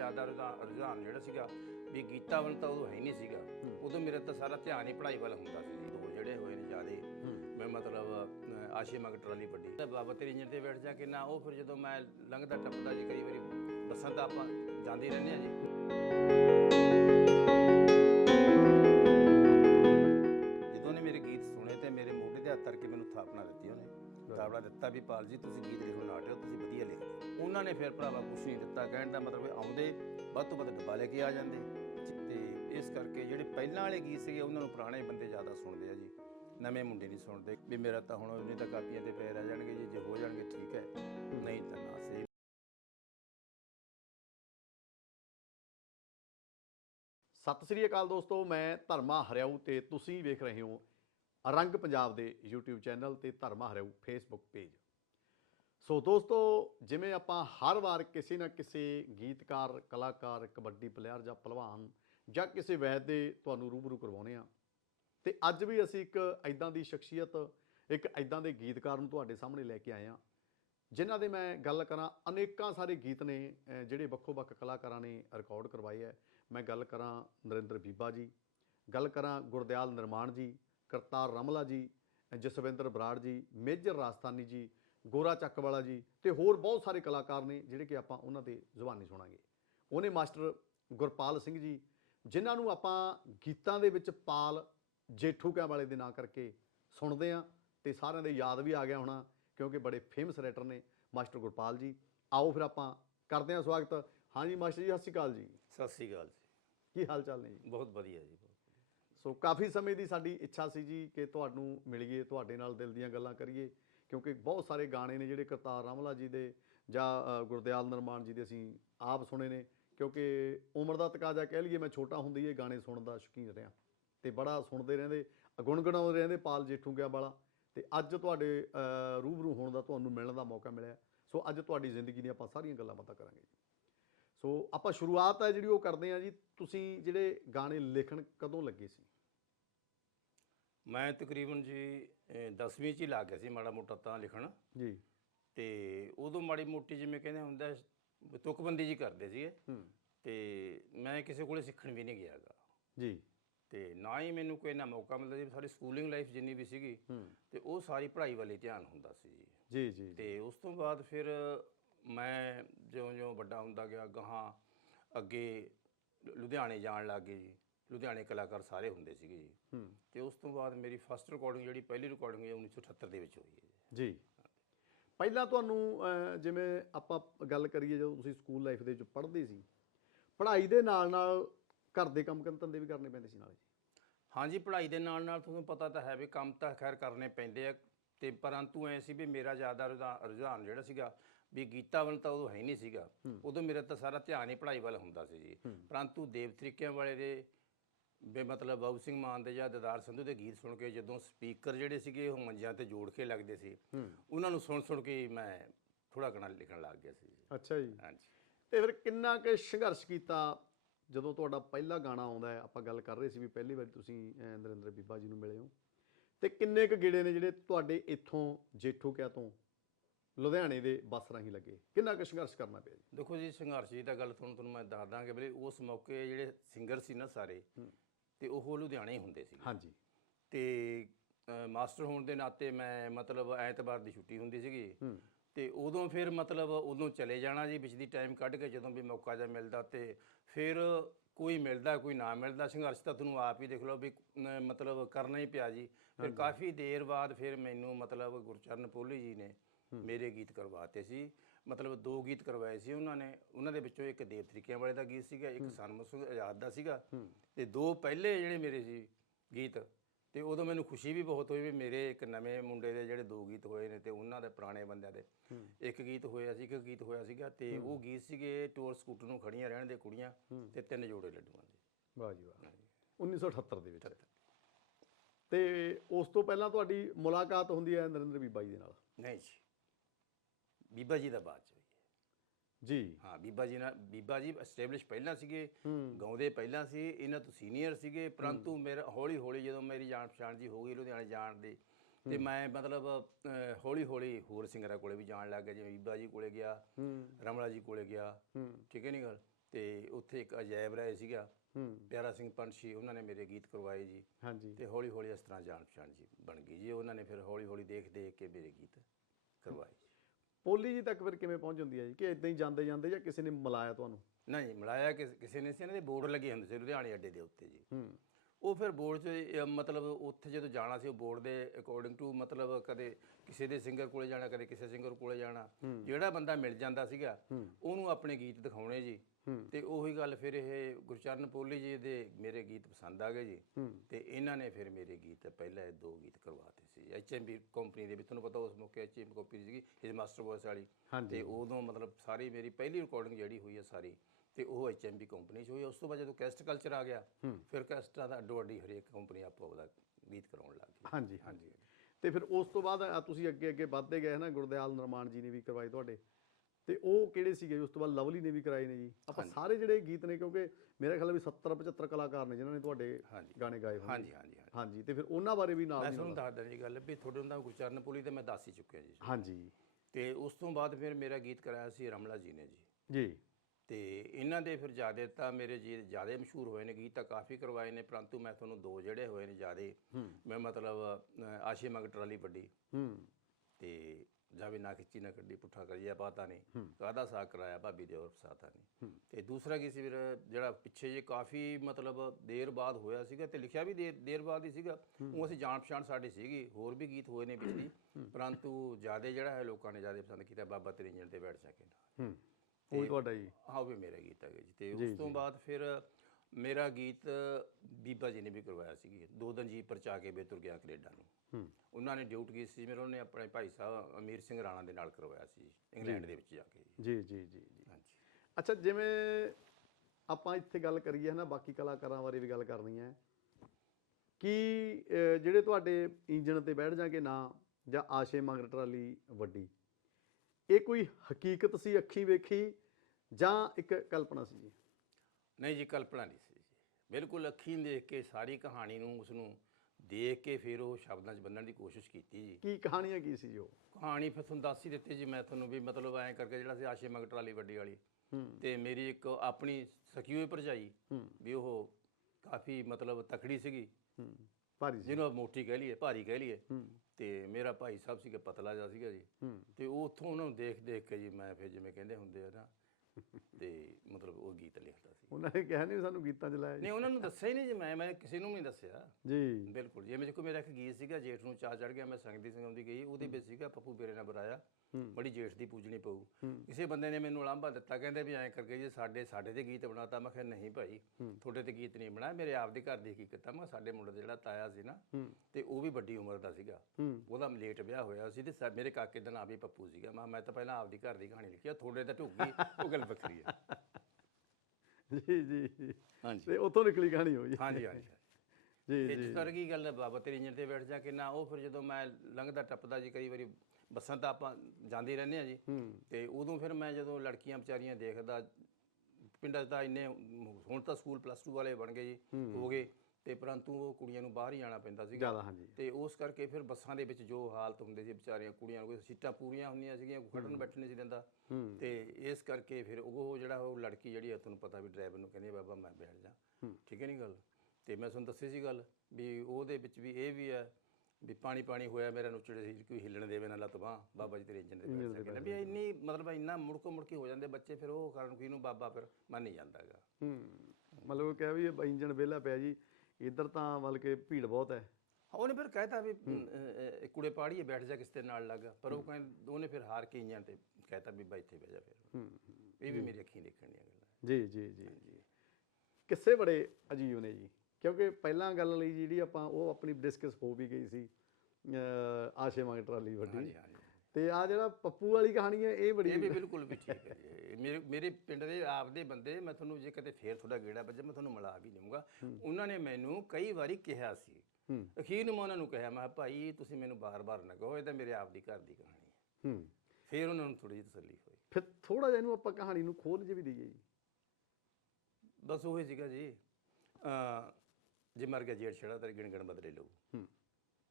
ਜ਼ਿਆਦਾ ਰੁਝਾਨ ਰੁਝਾਨ ਜਿਹੜਾ ਸੀਗਾ ਵੀ ਗੀਤਾ ਵੱਲ ਤਾਂ ਉਦੋਂ ਹੈ ਹੀ ਨਹੀਂ ਸੀਗਾ। ਉਦੋਂ ਮੇਰਾ ਤਾਂ ਸਾਰਾ ਧਿਆਨ ਹੀ ਪੜ੍ਹਾਈ ਵੱਲ ਹੁੰਦਾ ਸੀ। ਦੋ ਜਿਹੜੇ ਹੋਏ ਨੇ ਜਿਆਦੇ ਮੈਂ ਮਤਲਬ ਆਸ਼ੀ ਮਗ ਟਰਾਲੀ ਵੱਡੀ। ਬਾਬਾ ਤੇਰੀ ਇੰਜਣ ਤੇ ਬੈਠ ਜਾ ਕੇ ਨਾ ਉਹ ਫਿਰ ਜਦੋਂ ਮੈਂ ਲੰਘਦਾ ਟੱਪਦਾ ਜੀ ਕਈ ਵਾਰੀ ਬੱਸਾਂ ਤਾਂ ਆਪਾਂ ਜਾਂਦੇ ਰਹਿੰਦੇ ਆ ਜੀ। ਜਦੋਂ ਨੇ ਮੇਰੇ ਗੀਤ ਸੁਣੇ ਤੇ ਮੇਰੇ ਮੋਢੇ ਤੇ ਹੱਥ ਧਰ ਕੇ ਮੈਨੂੰ ਥਾਪਣਾ ਦਿੱਤੀ ਉਹਨੇ। ਥਾਪੜਾ ਦਿੱਤਾ ਵੀ ਪਾਲ ਜੀ ਤੁਸੀਂ ਗੀਤ ਲਿਖਣ ਨਾ ਹਟਿਓ ਤੁਸੀਂ ਵਧੀਆ ਲਿਖਦੇ ਹੋ। ਉਹਨਾਂ ਨੇ ਫਿਰ ਭਰਾਵਾ ਕੁਛ ਨਹੀਂ ਦਿੱਤਾ। ਕਹਿਣ ਦਾ ਮਤਲਬ ਆਉਂਦੇ, ਵੱਧ ਤੋਂ ਵੱਧ ਡੱਬਾ ਲੈ ਕੇ ਆ ਜਾਂਦੇ। ਤੇ ਇਸ ਕਰਕੇ ਜਿਹੜੇ ਪਹਿਲਾਂ ਵਾਲੇ ਗੀਤ ਸੀਗੇ, ਉਹਨਾਂ ਨੂੰ ਪੁਰਾਣੇ ਬੰਦੇ ਜ਼ਿਆਦਾ ਸੁਣਦੇ ਆ ਜੀ। ਨਵੇਂ ਮੁੰਡੇ ਨਹੀਂ ਸੁਣਦੇ। ਵੀ ਮੇਰਾ ਤਾਂ ਹੁਣ ਨਹੀਂ ਤਾਂ ਕਾਪੀਆਂ ਤੇ ਪਏ ਰਹਿ ਜਾਣਗੇ ਜੀ, ਜੇ ਹੋ ਜਾਣਗੇ ਠੀਕ ਹੈ। ਨਹੀਂ ਤਾਂ ਨਾ ਸਹੀ। ਸਤਿ ਸ੍ਰੀ ਅਕਾਲ ਦੋਸਤੋ, ਮੈਂ ਧਰਮਾ ਹਰਿਆਊ ਤੇ ਤੁਸੀਂ ਵੇਖ ਰਹੇ ਹੋ ਰੰਗ ਪੰਜਾਬ ਦੇ YouTube ਚੈਨਲ ਤੇ ਧਰਮਾ ਹਰਿਆਊ Facebook ਪੇਜ ਸੋ ਦੋਸਤੋ, ਜਿਵੇਂ ਆਪਾਂ ਹਰ ਵਾਰ ਕਿਸੇ ਨਾ ਕਿਸੇ ਗੀਤਕਾਰ, ਕਲਾਕਾਰ, ਕਬੱਡੀ ਪਲੇਅਰ ਜਾਂ ਪਹਿਲਵਾਨ ਜਾਂ ਕਿਸੇ ਵੈਦ ਦੇ ਤੁਹਾਨੂੰ ਰੂਬਰੂ ਕਰਵਾਉਨੇ ਆ ਤੇ ਅੱਜ ਵੀ ਅਸੀਂ ਇੱਕ ਐਦਾਂ ਦੀ ਸ਼ਖਸੀਅਤ, ਇੱਕ ਐਦਾਂ ਦੇ ਗੀਤਕਾਰ ਨੂੰ ਤੁਹਾਡੇ ਸਾਹਮਣੇ ਲੈ ਕੇ ਆਏ ਆ ਜਿਨ੍ਹਾਂ ਦੇ ਮੈਂ ਗੱਲ ਕਰਾਂ, ਅਨੇਕਾਂ ਸਾਰੇ ਗੀਤ ਨੇ ਜਿਹੜੇ ਵੱਖੋ-ਵੱਖ ਕਲਾਕਾਰਾਂ ਨੇ ਰਿਕਾਰਡ ਕਰਵਾਏ ਹੈ। ਮੈਂ ਗੱਲ ਕਰਾਂ ਨਰਿੰਦਰ ਬੀਬਾ ਜੀ, ਗੱਲ ਕਰਾਂ ਗੁਰਦਿਆਲ ਨਿਰਮਾਣ ਜੀ, ਕਰਤਾਰ ਰਮਲਾ ਜੀ, ਜਸਵਿੰਦਰ ਬਰਾੜ ਜੀ, ਮੇਜਰ ਰਾਜਸਥਾਨੀ ਜੀ ਗੋਰਾ ਚੱਕਵਾਲਾ ਜੀ ਤੇ ਹੋਰ ਬਹੁਤ ਸਾਰੇ ਕਲਾਕਾਰ ਨੇ ਜਿਹੜੇ ਕਿ ਆਪਾਂ ਉਹਨਾਂ ਦੇ ਜ਼ੁਬਾਨੀ ਸੁਣਾਂਗੇ। ਉਹਨੇ ਮਾਸਟਰ ਗੁਰਪਾਲ ਸਿੰਘ ਜੀ ਜਿਨ੍ਹਾਂ ਨੂੰ ਆਪਾਂ ਗੀਤਾਂ ਦੇ ਵਿੱਚ ਪਾਲ ਜੇਠੂ ਕਿਆਂ ਵਾਲੇ ਦੇ ਨਾਂ ਕਰਕੇ ਸੁਣਦੇ ਆ ਤੇ ਸਾਰਿਆਂ ਦੇ ਯਾਦ ਵੀ ਆ ਗਿਆ ਹੋਣਾ ਕਿਉਂਕਿ ਬੜੇ ਫੇਮਸ ਰਾਈਟਰ ਨੇ ਮਾਸਟਰ ਗੁਰਪਾਲ ਜੀ। ਆਓ ਫਿਰ ਆਪਾਂ ਕਰਦੇ ਹਾਂ ਸਵਾਗਤ। ਹਾਂਜੀ ਮਾਸਟਰ ਜੀ ਸਤਿ ਸ਼੍ਰੀ ਅਕਾਲ ਜੀ। ਸਤਿ ਸ੍ਰੀ ਅਕਾਲ ਜੀ। ਕੀ ਹਾਲ ਚਾਲ ਨੇ ਜੀ? ਬਹੁਤ ਵਧੀਆ ਜੀ ਸੋ ਕਾਫੀ ਸਮੇਂ ਦੀ ਸਾਡੀ ਇੱਛਾ ਸੀ ਜੀ ਕਿ ਤੁਹਾਨੂੰ ਮਿਲੀਏ ਤੁਹਾਡੇ ਨਾਲ ਦਿਲ ਦੀਆਂ ਗੱਲਾਂ ਕਰੀਏ। ਕਿਉਂਕਿ ਬਹੁਤ ਸਾਰੇ ਗਾਣੇ ਨੇ ਜਿਹੜੇ ਕਰਤਾਰ ਰਾਮਲਾ ਜੀ ਦੇ ਜਾਂ ਗੁਰਦਿਆਲ ਨਿਰਮਾਣ ਜੀ ਦੇ ਅਸੀਂ ਆਪ ਸੁਣੇ ਨੇ, ਕਿਉਂਕਿ ਉਮਰ ਦਾ ਤਕਾਜ਼ਾ ਕਹਿ ਲਈਏ, ਮੈਂ ਛੋਟਾ ਹੁੰਦੀ ਇਹ ਗਾਣੇ ਸੁਣਨ ਦਾ ਸ਼ੌਕੀਨ ਰਿਹਾ। ਤੇ ਬੜਾ ਸੁਣਦੇ ਰਹਿੰਦੇ ਗੁਣਗੁਣਾਉਂਦੇ ਰਹਿੰਦੇ ਪਾਲ ਜੇਠੂਗਿਆ ਵਾਲਾ। ਤੇ ਅੱਜ ਤੁਹਾਡੇ ਰੂਬਰੂ ਹੋਣ ਦਾ ਤੁਹਾਨੂੰ ਮਿਲਣ ਦਾ ਮੌਕਾ ਮਿਲਿਆ। ਸੋ ਅੱਜ ਤੁਹਾਡੀ ਜ਼ਿੰਦਗੀ ਦੀਆਂ ਆਪਾਂ ਸਾਰੀਆਂ ਗੱਲਾਂ ਬਾਤਾਂ ਕਰਾਂਗੇ ਜੀ। ਸੋ ਆਪਾਂ ਸ਼ੁਰੂਆਤ ਹੈ ਜਿਹੜੀ ਉਹ ਕਰਦੇ ਹਾਂ ਜੀ, ਤੁਸੀਂ ਜਿਹੜੇ ਗਾਣੇ ਲਿਖਣ ਕਦੋਂ ਲੱਗੇ ਸੀ? ਮੈਂ ਤਕਰੀਬਨ ਜੀ 10ਵੀਂ ਚ ਹੀ ਲੱਗ ਗਿਆ ਸੀ ਮਾੜਾ ਮੋਟਾ ਤਾਂ ਲਿਖਣ। ਜੀ। ਤੇ ਉਦੋਂ ਮਾੜੀ ਮੋਟੀ ਜਿਵੇਂ ਕਹਿੰਦੇ ਹੁੰਦਾ ਤੁਕਬੰਦੀ ਜੀ ਕਰਦੇ ਸੀਗੇ। ਤੇ ਮੈਂ ਕਿਸੇ ਕੋਲੇ ਸਿੱਖਣ ਵੀ ਨਹੀਂ ਗਿਆਗਾ ਜੀ। ਤੇ ਨਾ ਹੀ ਮੈਨੂੰ ਕੋਈ ਨਾ ਮੌਕਾ ਮਿਲਦਾ ਜੀ ਸਾਡੀ ਸਕੂਲਿੰਗ ਲਾਈਫ ਜਿੰਨੀ ਵੀ ਸੀਗੀ ਤੇ ਉਹ ਸਾਰੀ ਪੜ੍ਹਾਈ ਵੱਲ ਧਿਆਨ ਹੁੰਦਾ ਸੀ ਜੀ। ਜੀ ਜੀ ਤੇ ਉਸ ਤੋਂ ਬਾਅਦ ਫਿਰ ਮੈਂ ਜਿਉਂ-ਜਿਉਂ ਵੱਡਾ ਹੁੰਦਾ ਗਿਆ ਗਾਹਾਂ ਅੱਗੇ ਲੁਧਿਆਣੇ ਜਾਣ ਲੱਗ ਗਏ ਜੀ। ਲੁਧਿਆਣੇ ਕਲਾਕਾਰ ਸਾਰੇ ਹੁੰਦੇ ਸੀਗੇ ਜੀ। ਹੂੰ। ਤੇ ਉਸ ਤੋਂ ਬਾਅਦ ਮੇਰੀ ਫਸਟ ਰਿਕਾਰਡਿੰਗ ਜਿਹੜੀ ਪਹਿਲੀ ਰਿਕਾਰਡਿੰਗ ਹੈ 1978 ਦੇ ਵਿੱਚ ਹੋਈ ਹੈ ਜੀ। ਜੀ। ਪਹਿਲਾਂ ਤੁਹਾਨੂੰ ਜਿਵੇਂ ਆਪਾਂ ਗੱਲ ਕਰੀਏ ਜਦੋਂ ਤੁਸੀਂ ਸਕੂਲ ਲਾਈਫ ਦੇ ਵਿੱਚ ਪੜ੍ਹਦੇ ਸੀ ਪੜ੍ਹਾਈ ਦੇ ਨਾਲ ਨਾਲ ਘਰ ਦੇ ਕੰਮ ਕਰਨ ਧੰਦੇ ਵੀ ਕਰਨੇ ਪੈਂਦੇ ਸੀ ਨਾਲੇ ਹਾਂਜੀ ਪੜ੍ਹਾਈ ਦੇ ਨਾਲ ਨਾਲ ਤੁਹਾਨੂੰ ਪਤਾ ਤਾਂ ਹੈ ਵੀ ਕੰਮ ਤਾਂ ਖੈਰ ਕਰਨੇ ਪੈਂਦੇ ਆ ਤੇ ਪਰੰਤੂ ਐ ਸੀ ਵੀ ਮੇਰਾ ਜ਼ਿਆਦਾ ਰੁਝਾਨ ਰੁਝਾਨ ਜਿਹੜਾ ਸੀਗਾ ਵੀ ਗੀਤਾ ਵੱਲ ਤਾਂ ਉਦੋਂ ਹੈ ਹੀ ਨਹੀਂ ਸੀਗਾ। ਉਦੋਂ ਮੇਰਾ ਤਾਂ ਸਾਰਾ ਧਿਆਨ ਹੀ ਪੜ੍ਹਾਈ ਵੱਲ ਹੁੰਦਾ ਸੀ ਜੀ। ਪਰੰਤੂ ਦੇਵ ਤਰੀਕਿਆਂ ਵਾਲੇ ਦੇ ਬੇ ਮਤਲਬ ਬਾਬੂ ਸਿੰਘ ਮਾਨ ਦੇ ਜਾਂ ਦਦਾਰ ਸੰਧੂ ਦੇ ਗੀਤ ਸੁਣ ਕੇ ਜਦੋਂ ਸਪੀਕਰ ਜਿਹੜੇ ਸੀਗੇ ਉਹ ਮੰਜਿਆਂ ਤੇ ਜੋੜ ਕੇ ਲੱਗਦੇ ਸੀ ਉਹਨਾਂ ਨੂੰ ਸੁਣ ਸੁਣ ਕੇ ਮੈਂ ਥੋੜਾ ਗਾਣਾ ਲਿਖਣ ਲੱਗ ਗਿਆ ਸੀ। ਜੀ। ਅੱਛਾ ਜੀ। ਹਾਂਜੀ। ਤੇ ਫਿਰ ਕਿੰਨਾ ਕੁ ਸੰਘਰਸ਼ ਕੀਤਾ ਜਦੋਂ ਤੁਹਾਡਾ ਪਹਿਲਾ ਗਾਣਾ ਆਉਂਦਾ ਹੈ? ਆਪਾਂ ਗੱਲ ਕਰ ਰਹੇ ਸੀ ਵੀ ਪਹਿਲੀ ਵਾਰੀ ਤੁਸੀਂ ਨਰਿੰਦਰ ਬੀਬਾ ਜੀ ਨੂੰ ਮਿਲੇ ਹੋ। ਤੇ ਕਿੰਨੇ ਕੁ ਗੇੜੇ ਨੇ ਜਿਹੜੇ ਤੁਹਾਡੇ ਇੱਥੋਂ ਜੇਠੂ ਕਿਆ ਤੋਂ ਲੁਧਿਆਣੇ ਦੇ ਬੱਸ ਰਾਹੀਂ ਲੱਗੇ? ਕਿੰਨਾ ਕੁ ਸੰਘਰਸ਼ ਕਰਨਾ ਪਿਆ ਜੀ? ਦੇਖੋ ਜੀ ਸੰਘਰਸ਼ ਦੀ ਤਾਂ ਗੱਲ ਤੁਹਾਨੂੰ ਤੁਹਾਨੂੰ ਮੈਂ ਦੱਸ ਦਾਂਗੇ ਵੀਰੇ ਉਸ ਮੌਕੇ ਜਿਹੜੇ ਸਿੰਗਰ ਸੀ ਨਾ ਸਾਰੇ ਤੇ ਉਹ ਲੁਧਿਆਣੇ ਹੀ ਹੁੰਦੇ ਸੀ ਹਾਂਜੀ। ਤੇ ਮਾਸਟਰ ਹੋਣ ਦੇ ਨਾਤੇ ਮੈਂ ਮਤਲਬ ਐਤਵਾਰ ਦੀ ਛੁੱਟੀ ਹੁੰਦੀ ਸੀਗੀ। ਤੇ ਉਦੋਂ ਫਿਰ ਮਤਲਬ ਉਦੋਂ ਚਲੇ ਜਾਣਾ ਜੀ ਵਿੱਚ ਦੀ ਟਾਈਮ ਕੱਢ ਕੇ ਜਦੋਂ ਵੀ ਮੌਕਾ ਜਾ ਮਿਲਦਾ ਤੇ ਫਿਰ ਕੋਈ ਮਿਲਦਾ ਕੋਈ ਨਾ ਮਿਲਦਾ ਸੰਘਰਸ਼ ਤਾਂ ਤੁਹਾਨੂੰ ਆਪ ਹੀ ਦੇਖ ਲਓ ਵੀ ਮਤਲਬ ਕਰਨਾ ਹੀ ਪਿਆ ਜੀ। ਫਿਰ ਕਾਫੀ ਦੇਰ ਬਾਅਦ ਫਿਰ ਮੈਨੂੰ ਮਤਲਬ ਗੁਰਚਰਨ ਪੋਲੀ ਜੀ ਨੇ ਮੇਰੇ ਗੀਤ ਕਰਵਾਤੇ ਸੀ। ਮਤਲਬ ਦੋ ਗੀਤ ਕਰਵਾਏ ਸੀ ਉਹਨਾਂ ਨੇ ਉਹਨਾਂ ਦੇ ਵਿੱਚੋਂ ਇੱਕ ਦੇਵ ਤਰੀਕਿਆਂ ਵਾਲੇ ਦਾ ਗੀਤ ਸੀਗਾ ਇੱਕ ਸਨਮੁਖ ਸਿੰਘ ਆਜ਼ਾਦ ਦਾ ਸੀਗਾ ਤੇ ਦੋ ਪਹਿਲੇ ਜਿਹੜੇ ਮੇਰੇ ਸੀ ਗੀਤ ਤੇ ਉਦੋਂ ਮੈਨੂੰ ਖੁਸ਼ੀ ਵੀ ਬਹੁਤ ਹੋਈ ਵੀ ਮੇਰੇ ਇੱਕ ਨਵੇਂ ਮੁੰਡੇ ਦੇ ਜਿਹੜੇ ਦੋ ਗੀਤ ਹੋਏ ਨੇ ਤੇ ਉਹਨਾਂ ਦੇ ਪੁਰਾਣੇ ਬੰਦਿਆਂ ਦੇ। ਇੱਕ ਗੀਤ ਹੋਇਆ ਸੀ ਇੱਕ ਗੀਤ ਹੋਇਆ ਸੀਗਾ ਤੇ ਉਹ ਗੀਤ ਸੀਗੇ ਟੋਰ ਸਕੂਟਰ ਨੂੰ ਖੜੀਆਂ ਰਹਿਣ ਦੇ ਕੁੜੀਆਂ ਤੇ ਤਿੰਨ ਜੋੜੇ ਲੱਡੂਆਂ ਦੇ। ਵਾਹ ਜੀ ਵਾਹ। 1978 ਦੇ ਵਿੱਚ। ਤੇ ਉਸ ਤੋਂ ਪਹਿਲਾਂ ਤੁਹਾਡੀ ਮੁਲਾਕਾਤ ਹੁੰਦੀ ਹੈ ਨਰਿੰਦਰ ਬੀਬਾ ਜੀ ਦੇ ਨਾਲ? ਨਹੀਂ ਜੀ। ਬੀਬਾ ਜੀ ਦਾ ਬਾਅਦ ਚ ਹੋਈ ਹੈ। ਜੀ। ਹਾਂ ਬੀਬਾ ਜੀ ਨਾਲ ਬੀਬਾ ਜੀ ਐਸਟੈਬਲਿਸ਼ ਪਹਿਲਾਂ ਸੀਗੇ ਗਾਉਂਦੇ ਪਹਿਲਾਂ ਸੀ ਇਹਨਾਂ ਤੋਂ ਸੀਨੀਅਰ ਸੀਗੇ ਪਰੰਤੂ ਮੇਰਾ ਹੌਲੀ ਹੌਲੀ ਜਦੋਂ ਮੇਰੀ ਜਾਣ ਪਛਾਣ ਜੀ ਹੋ ਗਈ ਲੁਧਿਆਣੇ ਜਾਣ ਦੀ ਤੇ ਮੈਂ ਮਤਲਬ ਹੌਲੀ ਹੌਲੀ ਹੋਰ ਸਿੰਗਰਾਂ ਕੋਲੇ ਵੀ ਜਾਣ ਲੱਗ ਗਿਆ ਜਿਵੇਂ ਬੀਬਾ ਜੀ ਕੋਲੇ ਗਿਆ ਰਮਲਾ ਜੀ ਕੋਲੇ ਗਿਆ ਠੀਕ ਹੈ ਨਹੀਂ ਗੱਲ? ਤੇ ਉੱਥੇ ਇੱਕ ਅਜੈਬ ਰਾਏ ਸੀਗਾ ਪਿਆਰਾ ਸਿੰਘ ਪੰਛੀ ਉਹਨਾਂ ਨੇ ਮੇਰੇ ਗੀਤ ਕਰਵਾਏ ਜੀ। ਹਾਂਜੀ। ਤੇ ਹੌਲੀ ਹੌਲੀ ਇਸ ਤਰ੍ਹਾਂ ਜਾਣ ਪਛਾਣ ਜੀ ਬਣ ਗਈ ਜੀ ਉਹਨਾਂ ਨੇ ਫਿਰ ਹੌਲੀ ਹੌਲੀ ਦੇਖ ਦੇਖ ਕੇ ਮੇਰੇ ਗੀਤ ਕਰਵਾਏ। ਪੋਲੀ ਜੀ ਤੱਕ ਫਿਰ ਕਿਵੇਂ ਪਹੁੰਚ ਹੁੰਦੀ ਹੈ ਜੀ? ਕਿ ਇਦਾਂ ਹੀ ਜਾਂਦੇ ਜਾਂਦੇ ਜਾਂ ਕਿਸੇ ਨੇ ਮਿਲਾਇਆ ਤੁਹਾਨੂੰ? ਨਹੀਂ ਮਿਲਾਇਆ ਕਿਸ- ਕਿਸੇ ਨੇ ਸੀ ਇਹਨਾਂ ਦੇ ਬੋਰਡ ਲੱਗੇ ਹੁੰਦੇ ਸੀ ਲੁਧਿਆਣੇ ਅੱਡੇ ਦੇ ਉੱਤੇ ਜੀ। ਹੂੰ। ਉਹ ਫਿਰ ਬੋਰਡ 'ਚ ਇਹ ਮਤਲਬ ਉੱਥੇ ਜਦੋਂ ਜਾਣਾ ਸੀ ਉਹ ਬੋਰਡ ਦੇ ਅਕੋਰਡਿੰਗ ਟੂ ਮਤਲਬ ਕਦੇ ਕਿਸੇ ਦੇ ਸਿੰਗਰ ਕੋਲੇ ਜਾਣਾ ਕਦੇ ਕਿਸੇ ਸਿੰਗਰ ਕੋਲੇ ਜਾਣਾ। ਜਿਹੜਾ ਬੰਦਾ ਮਿਲ ਜਾਂਦਾ ਸੀਗਾ ਉਹਨੂੰ ਆਪਣੇ ਗੀਤ ਦਿਖਾਉਣੇ ਜੀ। ਤੇ ਉਹੀ ਗੱਲ ਫਿਰ ਇਹ ਗੁਰਚਰਨ ਪੋਲੀ ਜੀ ਦੇ ਮੇਰੇ ਗੀਤ ਪਸੰਦ ਆ ਗਏ ਜੀ। ਤੇ ਇਹਨਾਂ ਨੇ ਫਿਰ ਮੇਰੇ ਗੀਤ ਪਹਿਲਾਂ ਇਹ ਦੋ ਗੀਤ ਕਰਵਾਤੇ ਸੀ ਐਚਐਮਬੀ ਕੰਪਨੀ ਦੇ ਵਿੱਚ। ਤੁਹਾਨੂੰ ਪਤਾ ਉਸ ਮੌਕੇ ਐਚਐਮਬੀ ਕੰਪਨੀ ਸੀਗੀ ਹਿਜ ਮਾਸਟਰ ਵੌਇਸ ਵਾਲੀ। ਤੇ ਉਦੋਂ ਮਤਲਬ ਸਾਰੀ ਮੇਰੀ ਪਹਿਲੀ ਰਿਕਾਰਡਿੰਗ ਜਿਹੜੀ ਹੋਈ ਹੈ ਸਾਰੀ ਤੇ ਉਹ ਐਚਐਮਬੀ ਕੰਪਨੀ 'ਚ ਹੋਈ ਉਸ ਤੋਂ ਬਾਅਦ ਜਦੋਂ ਕੈਸਟ ਕਲਚਰ ਆ ਗਿਆ ਫਿਰ ਕੈਸਟਾਂ ਦਾ ਅੱਡੋ ਅੱਡੀ ਹਰੇਕ ਕੰਪਨੀ ਆਪੋ ਆਪਦਾ ਗੀਤ ਕਰਾਉਣ ਲੱਗ ਗਈ। ਹਾਂਜੀ ਹਾਂਜੀ। ਤੇ ਫਿਰ ਉਸ ਤੋਂ ਬਾਅਦ ਤੁਸੀਂ ਅੱਗੇ ਅੱਗੇ ਵੱਧਦੇ ਗਏ ਨਾ ਗੁਰਦਿਆਲ ਨਿਰਮਾਣ ਜੀ ਨੇ ਵੀ ਕਰਵਾਏ ਤੁਹਾਡੇ। ਤੇ ਉਹ ਕਿਹੜੇ ਸੀਗੇ? ਉਸ ਤੋਂ ਬਾਅਦ ਲਵਲੀ ਨੇ ਵੀ ਕਰਾਏ ਨੇ ਜੀ। ਆਪਾਂ ਸਾਰੇ ਜਿਹੜੇ ਗੀਤ ਨੇ ਕਿਉਂਕਿ ਮੇਰੇ ਖਿਆਲ ਵੀ 70 75 ਕਲਾਕਾਰ ਨੇ ਜਿਨ੍ਹਾਂ ਨੇ ਤੁਹਾਡੇ ਗਾਣੇ ਗਾਏ ਹੋਣੇ ਹਾਂਜੀ ਹਾਂਜੀ ਹਾਂਜੀ। ਹਾਂਜੀ ਤੇ ਫਿਰ ਉਹਨਾਂ ਬਾਰੇ ਵੀ ਨਾਲ ਮੈਂ ਤੁਹਾਨੂੰ ਨਾਲ ਦੱਸਦਾ ਜੀ ਗੱਲ ਵੀ ਤੁਹਾਡੇ ਹੁੰਦਾ ਗੁਰਚਰਨ ਪੁਲੀ ਤੇ ਮੈਂ ਦੱਸ ਹੀ ਚੁੱਕਿਆ ਜੀ। ਹਾਂਜੀ। ਤੇ ਉਸ ਤੋਂ ਬਾਅਦ ਫਿਰ ਮੇਰਾ ਗੀਤ ਕਰਾਇਆ ਸੀ ਰਮਲਾ ਜੀ ਨੇ ਜੀ। ਜੀ। ਤੇ ਇਹਨਾਂ ਦੇ ਫਿਰ ਜ਼ਿਆਦਾ ਤਾਂ ਮੇਰੇ ਜੀ ਜ਼ਿਆਦਾ ਮਸ਼ਹੂਰ ਹੋਏ ਨੇ ਗੀਤ ਤਾਂ ਕਾਫੀ ਕਰਵਾਏ ਨੇ ਪਰੰਤੂ ਮੈਂ ਤੁਹਾਨੂੰ ਦੋ ਜਿਹੜੇ ਹੋਏ ਨੇ ਜਿਆਦੇ ਮੈਂ ਮਤਲਬ ਆਸ਼ੇ ਮਗ ਟਰਾਲੀ ਵੱਡੀ। ਹੂੰ। ਤੇ ਜਾਵੇ ਨਾ ਖਿੱਚੀ ਨਾ ਕੱਢੀ ਪੁੱਠਾ ਕਰੀਆ ਪਾਤਾ ਨਹੀਂ। ਕਾਦਾ ਸਾਕ ਕਰਾਇਆ ਭਾਬੀ ਦੇ ਔਰ ਫਸਾਤਾ ਨਹੀਂ ਤੇ ਦੂਸਰਾ ਕੀ ਸੀ ਵੀਰ ਜਿਹੜਾ ਪਿੱਛੇ ਜੇ ਕਾਫੀ ਮਤਲਬ ਦੇਰ ਬਾਅਦ ਹੋਇਆ ਸੀਗਾ ਤੇ ਲਿਖਿਆ ਵੀ ਦੇਰ ਦੇਰ ਬਾਅਦ ਹੀ ਸੀਗਾ ਉਹ ਅਸੀਂ ਜਾਣ ਪਛਾਣ ਸਾਡੀ ਸੀਗੀ ਹੋਰ ਵੀ ਗੀਤ ਹੋਏ ਨੇ ਪਿਛਲੀ। ਪਰੰਤੂ ਜ਼ਿਆਦਾ ਜਿਹੜਾ ਹੈ ਲੋਕਾਂ ਨੇ ਜ਼ਿਆਦਾ ਪਸੰਦ ਕੀਤਾ ਬਾਬਾ ਤੇਰੇ ਇੰਜਣ ਤੇ ਬੈਠ ਜਾ ਕੇ ਹੂੰ। ਉਹ ਤੁਹਾਡਾ ਜੀ। ਹਾਂ ਵੀ ਮੇਰਾ ਗੀਤ ਹੈਗਾ ਜੀ। ਤੇ ਉਸ ਤੋਂ ਬਾਅਦ ਫਿਰ ਮੇਰਾ ਗੀਤ ਬੀਬਾ ਜੀ ਨੇ ਵੀ ਕਰਵਾਇਆ ਸੀ ਦੋ ਦਿਨ ਜੀ ਪਰਚਾ ਕੇ ਬੇ ਤੁਰ ਗਿਆ ਕੈਨੇਡਾ ਨੂੰ। ਹੂੰ। ਉਹਨਾਂ ਨੇ ਡਿਊਟ ਕੀਤੀ ਸੀ ਮੇਰੇ ਉਹਨੇ ਆਪਣੇ ਭਾਈ ਸਾਹਿਬ ਅਮੀਰ ਸਿੰਘ ਰਾਣਾ ਦੇ ਨਾਲ ਕਰਵਾਇਆ ਸੀ ਇੰਗਲੈਂਡ ਦੇ ਵਿੱਚ ਜਾ ਕੇ। ਜੀ ਜੀ ਜੀ ਜੀ। ਹਾਂਜੀ। ਅੱਛਾ ਜਿਵੇਂ ਆਪਾਂ ਇੱਥੇ ਗੱਲ ਕਰੀਏ ਹਨਾ ਬਾਕੀ ਕਲਾਕਾਰਾਂ ਬਾਰੇ ਵੀ ਗੱਲ ਕਰਨੀ ਹੈ ਕਿ ਜਿਹੜੇ ਤੁਹਾਡੇ ਇੰਜਣ ਤੇ ਬੈਠ ਜਾਗੇ ਨਾ ਜਾਂ ਆਸ਼ੇ ਮੰਗਰ ਟਰਾਲੀ ਵੱਡੀ ਇਹ ਕੋਈ ਹਕੀਕਤ ਸੀ ਅੱਖੀ ਵੇਖੀ ਜਾਂ ਇੱਕ ਕਲਪਨਾ ਸੀ ਜੀ? ਨਹੀਂ ਜੀ ਕਲਪਨਾ ਨਹੀਂ ਸੀ ਜੀ। ਬਿਲਕੁਲ ਅੱਖੀਂ ਦੇਖ ਕੇ ਸਾਰੀ ਕਹਾਣੀ ਨੂੰ ਉਸ ਨੂੰ ਦੇਖ ਕੇ ਫਿਰ ਉਹ ਸ਼ਬਦਾਂ 'ਚ ਬੰਨਣ ਦੀ ਕੋਸ਼ਿਸ਼ ਕੀਤੀ ਜੀ। ਕੀ ਕਹਾਣੀਆਂ ਕੀ ਸੀ ਜੋ ਕਹਾਣੀ ਫਿਰ ਤੁਹਾਨੂੰ ਦੱਸ ਹੀ ਦਿੱਤੀ ਜੀ ਮੈਂ ਤੁਹਾਨੂੰ ਵੀ ਮਤਲਬ ਐਂ ਕਰਕੇ ਜਿਹੜਾ ਸੀ ਆਸ਼ੇ ਮਗਰ ਟਰਾਲੀ ਵੱਡੀ ਵਾਲੀ। ਤੇ ਮੇਰੀ ਇੱਕ ਆਪਣੀ ਸਕੀ ਹੋਈ ਭਰਜਾਈ ਵੀ ਉਹ ਕਾਫੀ ਮਤਲਬ ਤਕੜੀ ਸੀਗੀ। ਭਾਰੀ ਸੀ। ਜਿਹਨੂੰ ਮੋਟੀ ਕਹਿ ਲਈਏ ਭਾਰੀ ਕਹਿ ਲਈਏ। ਤੇ ਮੇਰਾ ਭਾਈ ਸਾਹਿਬ ਸੀਗਾ ਪਤਲਾ ਜਿਹਾ ਸੀਗਾ ਜੀ। ਤੇ ਉਹ ਉੱਥੋਂ ਉਹਨਾਂ ਨੂੰ ਦੇਖ ਦੇਖ ਕੇ ਜੀ ਮੈਂ ਫਿਰ ਜਿਵੇਂ ਕਹਿੰਦੇ ਹੁੰਦੇ ਆ ਨਾ ਤੇ ਮਤਲਬ ਉਹ ਗੀਤ ਲਿਖਦਾ ਸੀ। ਉਹਨਾਂ ਨੇ ਕਿਹਾ ਨਹੀਂ ਸਾਨੂੰ ਗੀਤਾਂ ਚ ਲਾਇਆ ਜੀ। ਨਹੀਂ ਉਹਨਾਂ ਨੂੰ ਦੱਸਿਆ ਹੀ ਨਹੀਂ ਜੀ ਮੈਂ ਮੈਂ ਕਿਸੇ ਨੂੰ ਵੀ ਨਹੀਂ ਦੱਸਿਆ। ਜੀ। ਬਿਲਕੁਲ ਜਿਵੇਂ ਦੇਖੋ ਮੇਰਾ ਇੱਕ ਗੀਤ ਸੀਗਾ ਜੇਠ ਨੂੰ ਚਾ ਚੜ ਗਿਆ ਮੈਂ ਸੰਗਦੀ ਸੰਗਾਉਂਦੀ ਗਈ ਉਹਦੇ ਵਿੱਚ ਸੀਗਾ ਪੱਪੂ ਬੇਰੇ ਨਾਲ ਬਰਾਇਆ ਹੂੰ। ਬੜੀ ਜੇਠ ਦੀ ਪੂਜਣੀ ਪਊ। ਕਿਸੇ ਬੰਦੇ ਨੇ ਮੈਨੂੰ ਉਲਾਂਭਾ ਦਿੱਤਾ ਕਹਿੰਦੇ ਵੀ ਐਂ ਕਰਕੇ ਜੀ ਸਾਡੇ ਸਾਡੇ ਤੇ ਗੀਤ ਬਣਾਤਾ ਮੈਂ ਕਿਹਾ ਨਹੀਂ ਭਾਈ। ਤੁਹਾਡੇ ਤੇ ਗੀਤ ਨਹੀਂ ਬਣਾਇਆ ਮੇਰੇ ਆਪ ਦੇ ਘਰ ਦੀ ਹਕੀਕਤ ਆ ਮੈਂ ਕਿਹਾ ਸਾਡੇ ਮੁੰਡੇ ਦਾ ਜਿਹੜਾ ਤਾਇਆ ਸੀ ਨਾ ਤੇ ਉਹ ਵੀ ਵੱਡੀ ਉਮਰ ਦਾ ਸੀਗਾ। ਉਹਦਾ ਲੇਟ ਵਿਆਹ ਹੋਇਆ ਸੀ ਤੇ ਸਾ- ਮੇਰੇ ਕਾਕੇ ਦਾ ਨਾਮ ਵੀ ਪੱਪੂ ਸੀਗਾ। ਮੈਂ ਕਿਹਾ ਮੈਂ ਤਾਂ ਪਹਿਲਾਂ ਆਪਦੀ ਘਰ ਦੀ ਕਹਾਣੀ ਲਿਖੀ ਆ ਤੁਹਾਡੇ ਤਾਂ ਢੁੱਕ ਗਈ ਉਹ ਗੱਲ ਵੱਖਰੀ ਹੈ। ਜੀ ਜੀ। ਹਾਂਜੀ। ਤੇ ਉੱਥੋਂ ਨਿਕਲੀ ਕਹਾਣੀ ਹੋਈ ਹਾਂਜੀ ਹਾਂਜੀ ਜੀ ਤੇ ਜੀ। ਜਿਸ ਤਰ੍ਹਾਂ ਕੀ ਗੱਲ ਹੈ ਬਾਬਾ ਤੇਰੀ ਇੰਜਣ ਤੇ ਬੈਠ ਜਾ ਕੇ ਨਾ ਉਹ ਫਿਰ ਜਦੋਂ ਮੈਂ ਲੰਘਦਾ ਟੱਪਦਾ ਜੀ ਕਈ ਵਾਰੀ ਬੱਸਾਂ ਤਾਂ ਆਪਾਂ ਜਾਂਦੇ ਰਹਿੰਦੇ ਆ ਜੀ। ਤੇ ਉਦੋਂ ਫਿਰ ਮੈਂ ਜਦੋਂ ਲੜਕੀਆਂ ਵਿਚਾਰੀਆਂ ਦੇਖਦਾ ਪਿੰਡਾਂ 'ਚ ਤਾਂ ਇੰਨੇ ਹੁਣ ਤਾਂ ਸਕੂਲ ਪਲੱਸ 2 ਵਾਲੇ ਬਣ ਗਏ ਜੀ ਹੋ ਗਏ। ਤੇ ਪਰੰਤੂ ਉਹ ਕੁੜੀਆਂ ਨੂੰ ਬਾਹਰ ਹੀ ਆਣਾ ਪੈਂਦਾ ਸੀਗਾ। ਜ਼ਿਆਦਾ ਹਾਂਜੀ। ਤੇ ਉਸ ਕਰਕੇ ਫਿਰ ਬੱਸਾਂ ਦੇ ਵਿੱਚ ਜੋ ਹਾਲਤ ਹੁੰਦੇ ਸੀ ਵਿਚਾਰੀਆਂ ਕੁੜੀਆਂ ਨੂੰ ਕੋਈ ਸੀਟਾਂ ਪੂਰੀਆਂ ਹੁੰਦੀਆਂ ਸੀਗੀਆਂ ਕੋਈ ਖੜਨ ਬੈਠਣ ਨਹੀਂ ਸੀ ਦਿੰਦਾ। ਤੇ ਇਸ ਕਰਕੇ ਫਿਰ ਉਹ ਜਿਹੜਾ ਉਹ ਲੜਕੀ ਜਿਹੜੀ ਆ ਤੁਹਾਨੂੰ ਪਤਾ ਵੀ ਡਰਾਈਵਰ ਨੂੰ ਕਹਿੰਦੀ ਆ, ਬਾਬਾ ਮੈਂ ਬੈਠ ਜਾ। ਠੀਕ ਹੈ ਨਹੀਂ ਗੱਲ? ਤੇ ਮੈਂ ਤੁਹਾਨੂੰ ਦੱਸੀ ਸੀ ਗੱਲ ਵੀ ਉਹਦੇ ਵਿੱਚ ਵੀ ਇਹ ਵੀ ਹੈ ਵੀ ਪਾਣੀ ਪਾਣੀ ਹੋਇਆ ਮੇਰਾ ਨੁੱਚੜੇ ਸੀ ਕੋਈ ਹਿੱਲਣ ਦੇਵੇ ਨਾ ਲੱਤ ਬਾਂਹ। ਬਾਬਾ ਜੀ ਤੇਰੇ ਇੰਜਨ ਦੇ ਸਕੇ ਵੀ ਇੰਨੀ ਮਤਲਬ ਇੰਨਾ ਮੁੜਕੋ ਮੁੜਕੀ ਹੋ ਜਾਂਦੇ ਬੱਚੇ ਫਿਰ ਉਹ ਕਾਰਨ ਕੀ ਨੂੰ ਬਾਬਾ ਫਿਰ ਮੰਨ ਨਹੀਂ ਜਾਂਦਾਗਾ ਹੂੰ। ਮਤਲਬ ਉਹ ਕਿਹਾ ਵੀ ਇਹ ਇੰਜਣ ਵਿਹਲਾ ਪਿਆ ਜੀ। ਇੱਧਰ ਤਾਂ ਮਤਲਬ ਕਿ ਭੀੜ ਬਹੁਤ ਹੈ। ਉਹਨੇ ਫਿਰ ਕਹਿਤਾ ਵੀ ਅਹ, ਕੁੜੇ ਪਾੜੀਏ ਬੈਠ ਜਾ ਕਿਸੇ ਦੇ ਨਾਲ ਲੱਗਾ। ਪਰ ਉਹ ਕਹਿੰਦੇ ਉਹਨੇ ਫਿਰ ਹਾਰ ਕੇ ਇੰਜਨ ਤੇ ਕਹਿਤਾ ਵੀ ਬਾਈ ਇੱਥੇ ਬਹਿ ਜਾ ਫਿਰ। ਇਹ ਵੀ ਮੇਰੀ ਅੱਖੀਂ ਦੇਖਣ ਦੀਆਂ ਗੱਲਾਂ। ਜੀ ਜੀ ਜੀ ਜੀ। ਕਿੱਸੇ ਬੜੇ ਅਜੀਬ ਨੇ ਜੀ। ਕਿਉਂਕਿ ਪਹਿਲਾਂ ਗੱਲ ਲਈ ਜਿਹੜੀ ਆਪਾਂ ਉਹ ਆਪਣੀ ਡਿਸਕਸ ਹੋ ਵੀ ਗਈ ਸੀ ਅਹ ਆਸ਼ੇ ਮੰਗ ਟਰਾਲੀ ਵੱਡੀ। ਹਾਂਜੀ ਹਾਂਜੀ। ਤੇ ਆ ਜਿਹੜਾ ਪੱਪੂ ਵਾਲੀ ਕਹਾਣੀ ਹੈ ਇਹ ਬੜੀ ਇਹ ਵੀ ਬਿਲਕੁਲ ਵੀ ਠੀਕ ਹੈ ਜੀ। ਇਹ ਮੇਰੇ ਮੇਰੇ ਪਿੰਡ ਦੇ ਆਪਦੇ ਬੰਦੇ ਮੈਂ ਤੁਹਾਨੂੰ ਜੇ ਕਦੇ ਫੇਰ ਤੁਹਾਡਾ ਗੇੜਾ ਵੱਜੇ ਮੈਂ ਤੁਹਾਨੂੰ ਮਿਲਾ ਵੀ ਲਵਾਂਗਾ ਉਹਨਾਂ ਨੇ ਮੈਨੂੰ ਕਈ ਵਾਰੀ ਕਿਹਾ ਸੀ। ਅਖੀਰ ਨੂੰ ਮੈਂ ਉਹਨਾਂ ਨੂੰ ਕਿਹਾ ਮੈਂ ਕਿਹਾ, ਭਾਈ ਤੁਸੀਂ ਮੈਨੂੰ ਬਾਰ-ਬਾਰ ਨਾ ਕਹੋ ਇਹ ਤਾਂ ਮੇਰੇ ਆਪ ਦੀ ਘਰ ਦੀ ਕਹਾਣੀ ਹੈ। ਹੂੰ। ਫੇਰ ਉਹਨਾਂ ਨੂੰ ਥੋੜੀ ਜਿਹੀ ਤਸੱਲੀ ਹੋਈ। ਫਿਰ ਥੋੜਾ ਜਿਹਾ ਇਹਨੂੰ ਆਪਾਂ ਕਹਾਣੀ ਨੂੰ ਖੋਲ ਜੇ ਵੀ ਦਈਏ ਜੀ। ਬਸ ਉਹ ਸੀਗਾ ਜੀ ਅ ਜੇ ਮਰ ਗਿਆ ਜੇੜ ਛੜਾ ਤੇ ਗਿਣ ਗਿਣ ਬਦਲੇ ਲਊ। ਹੂੰ।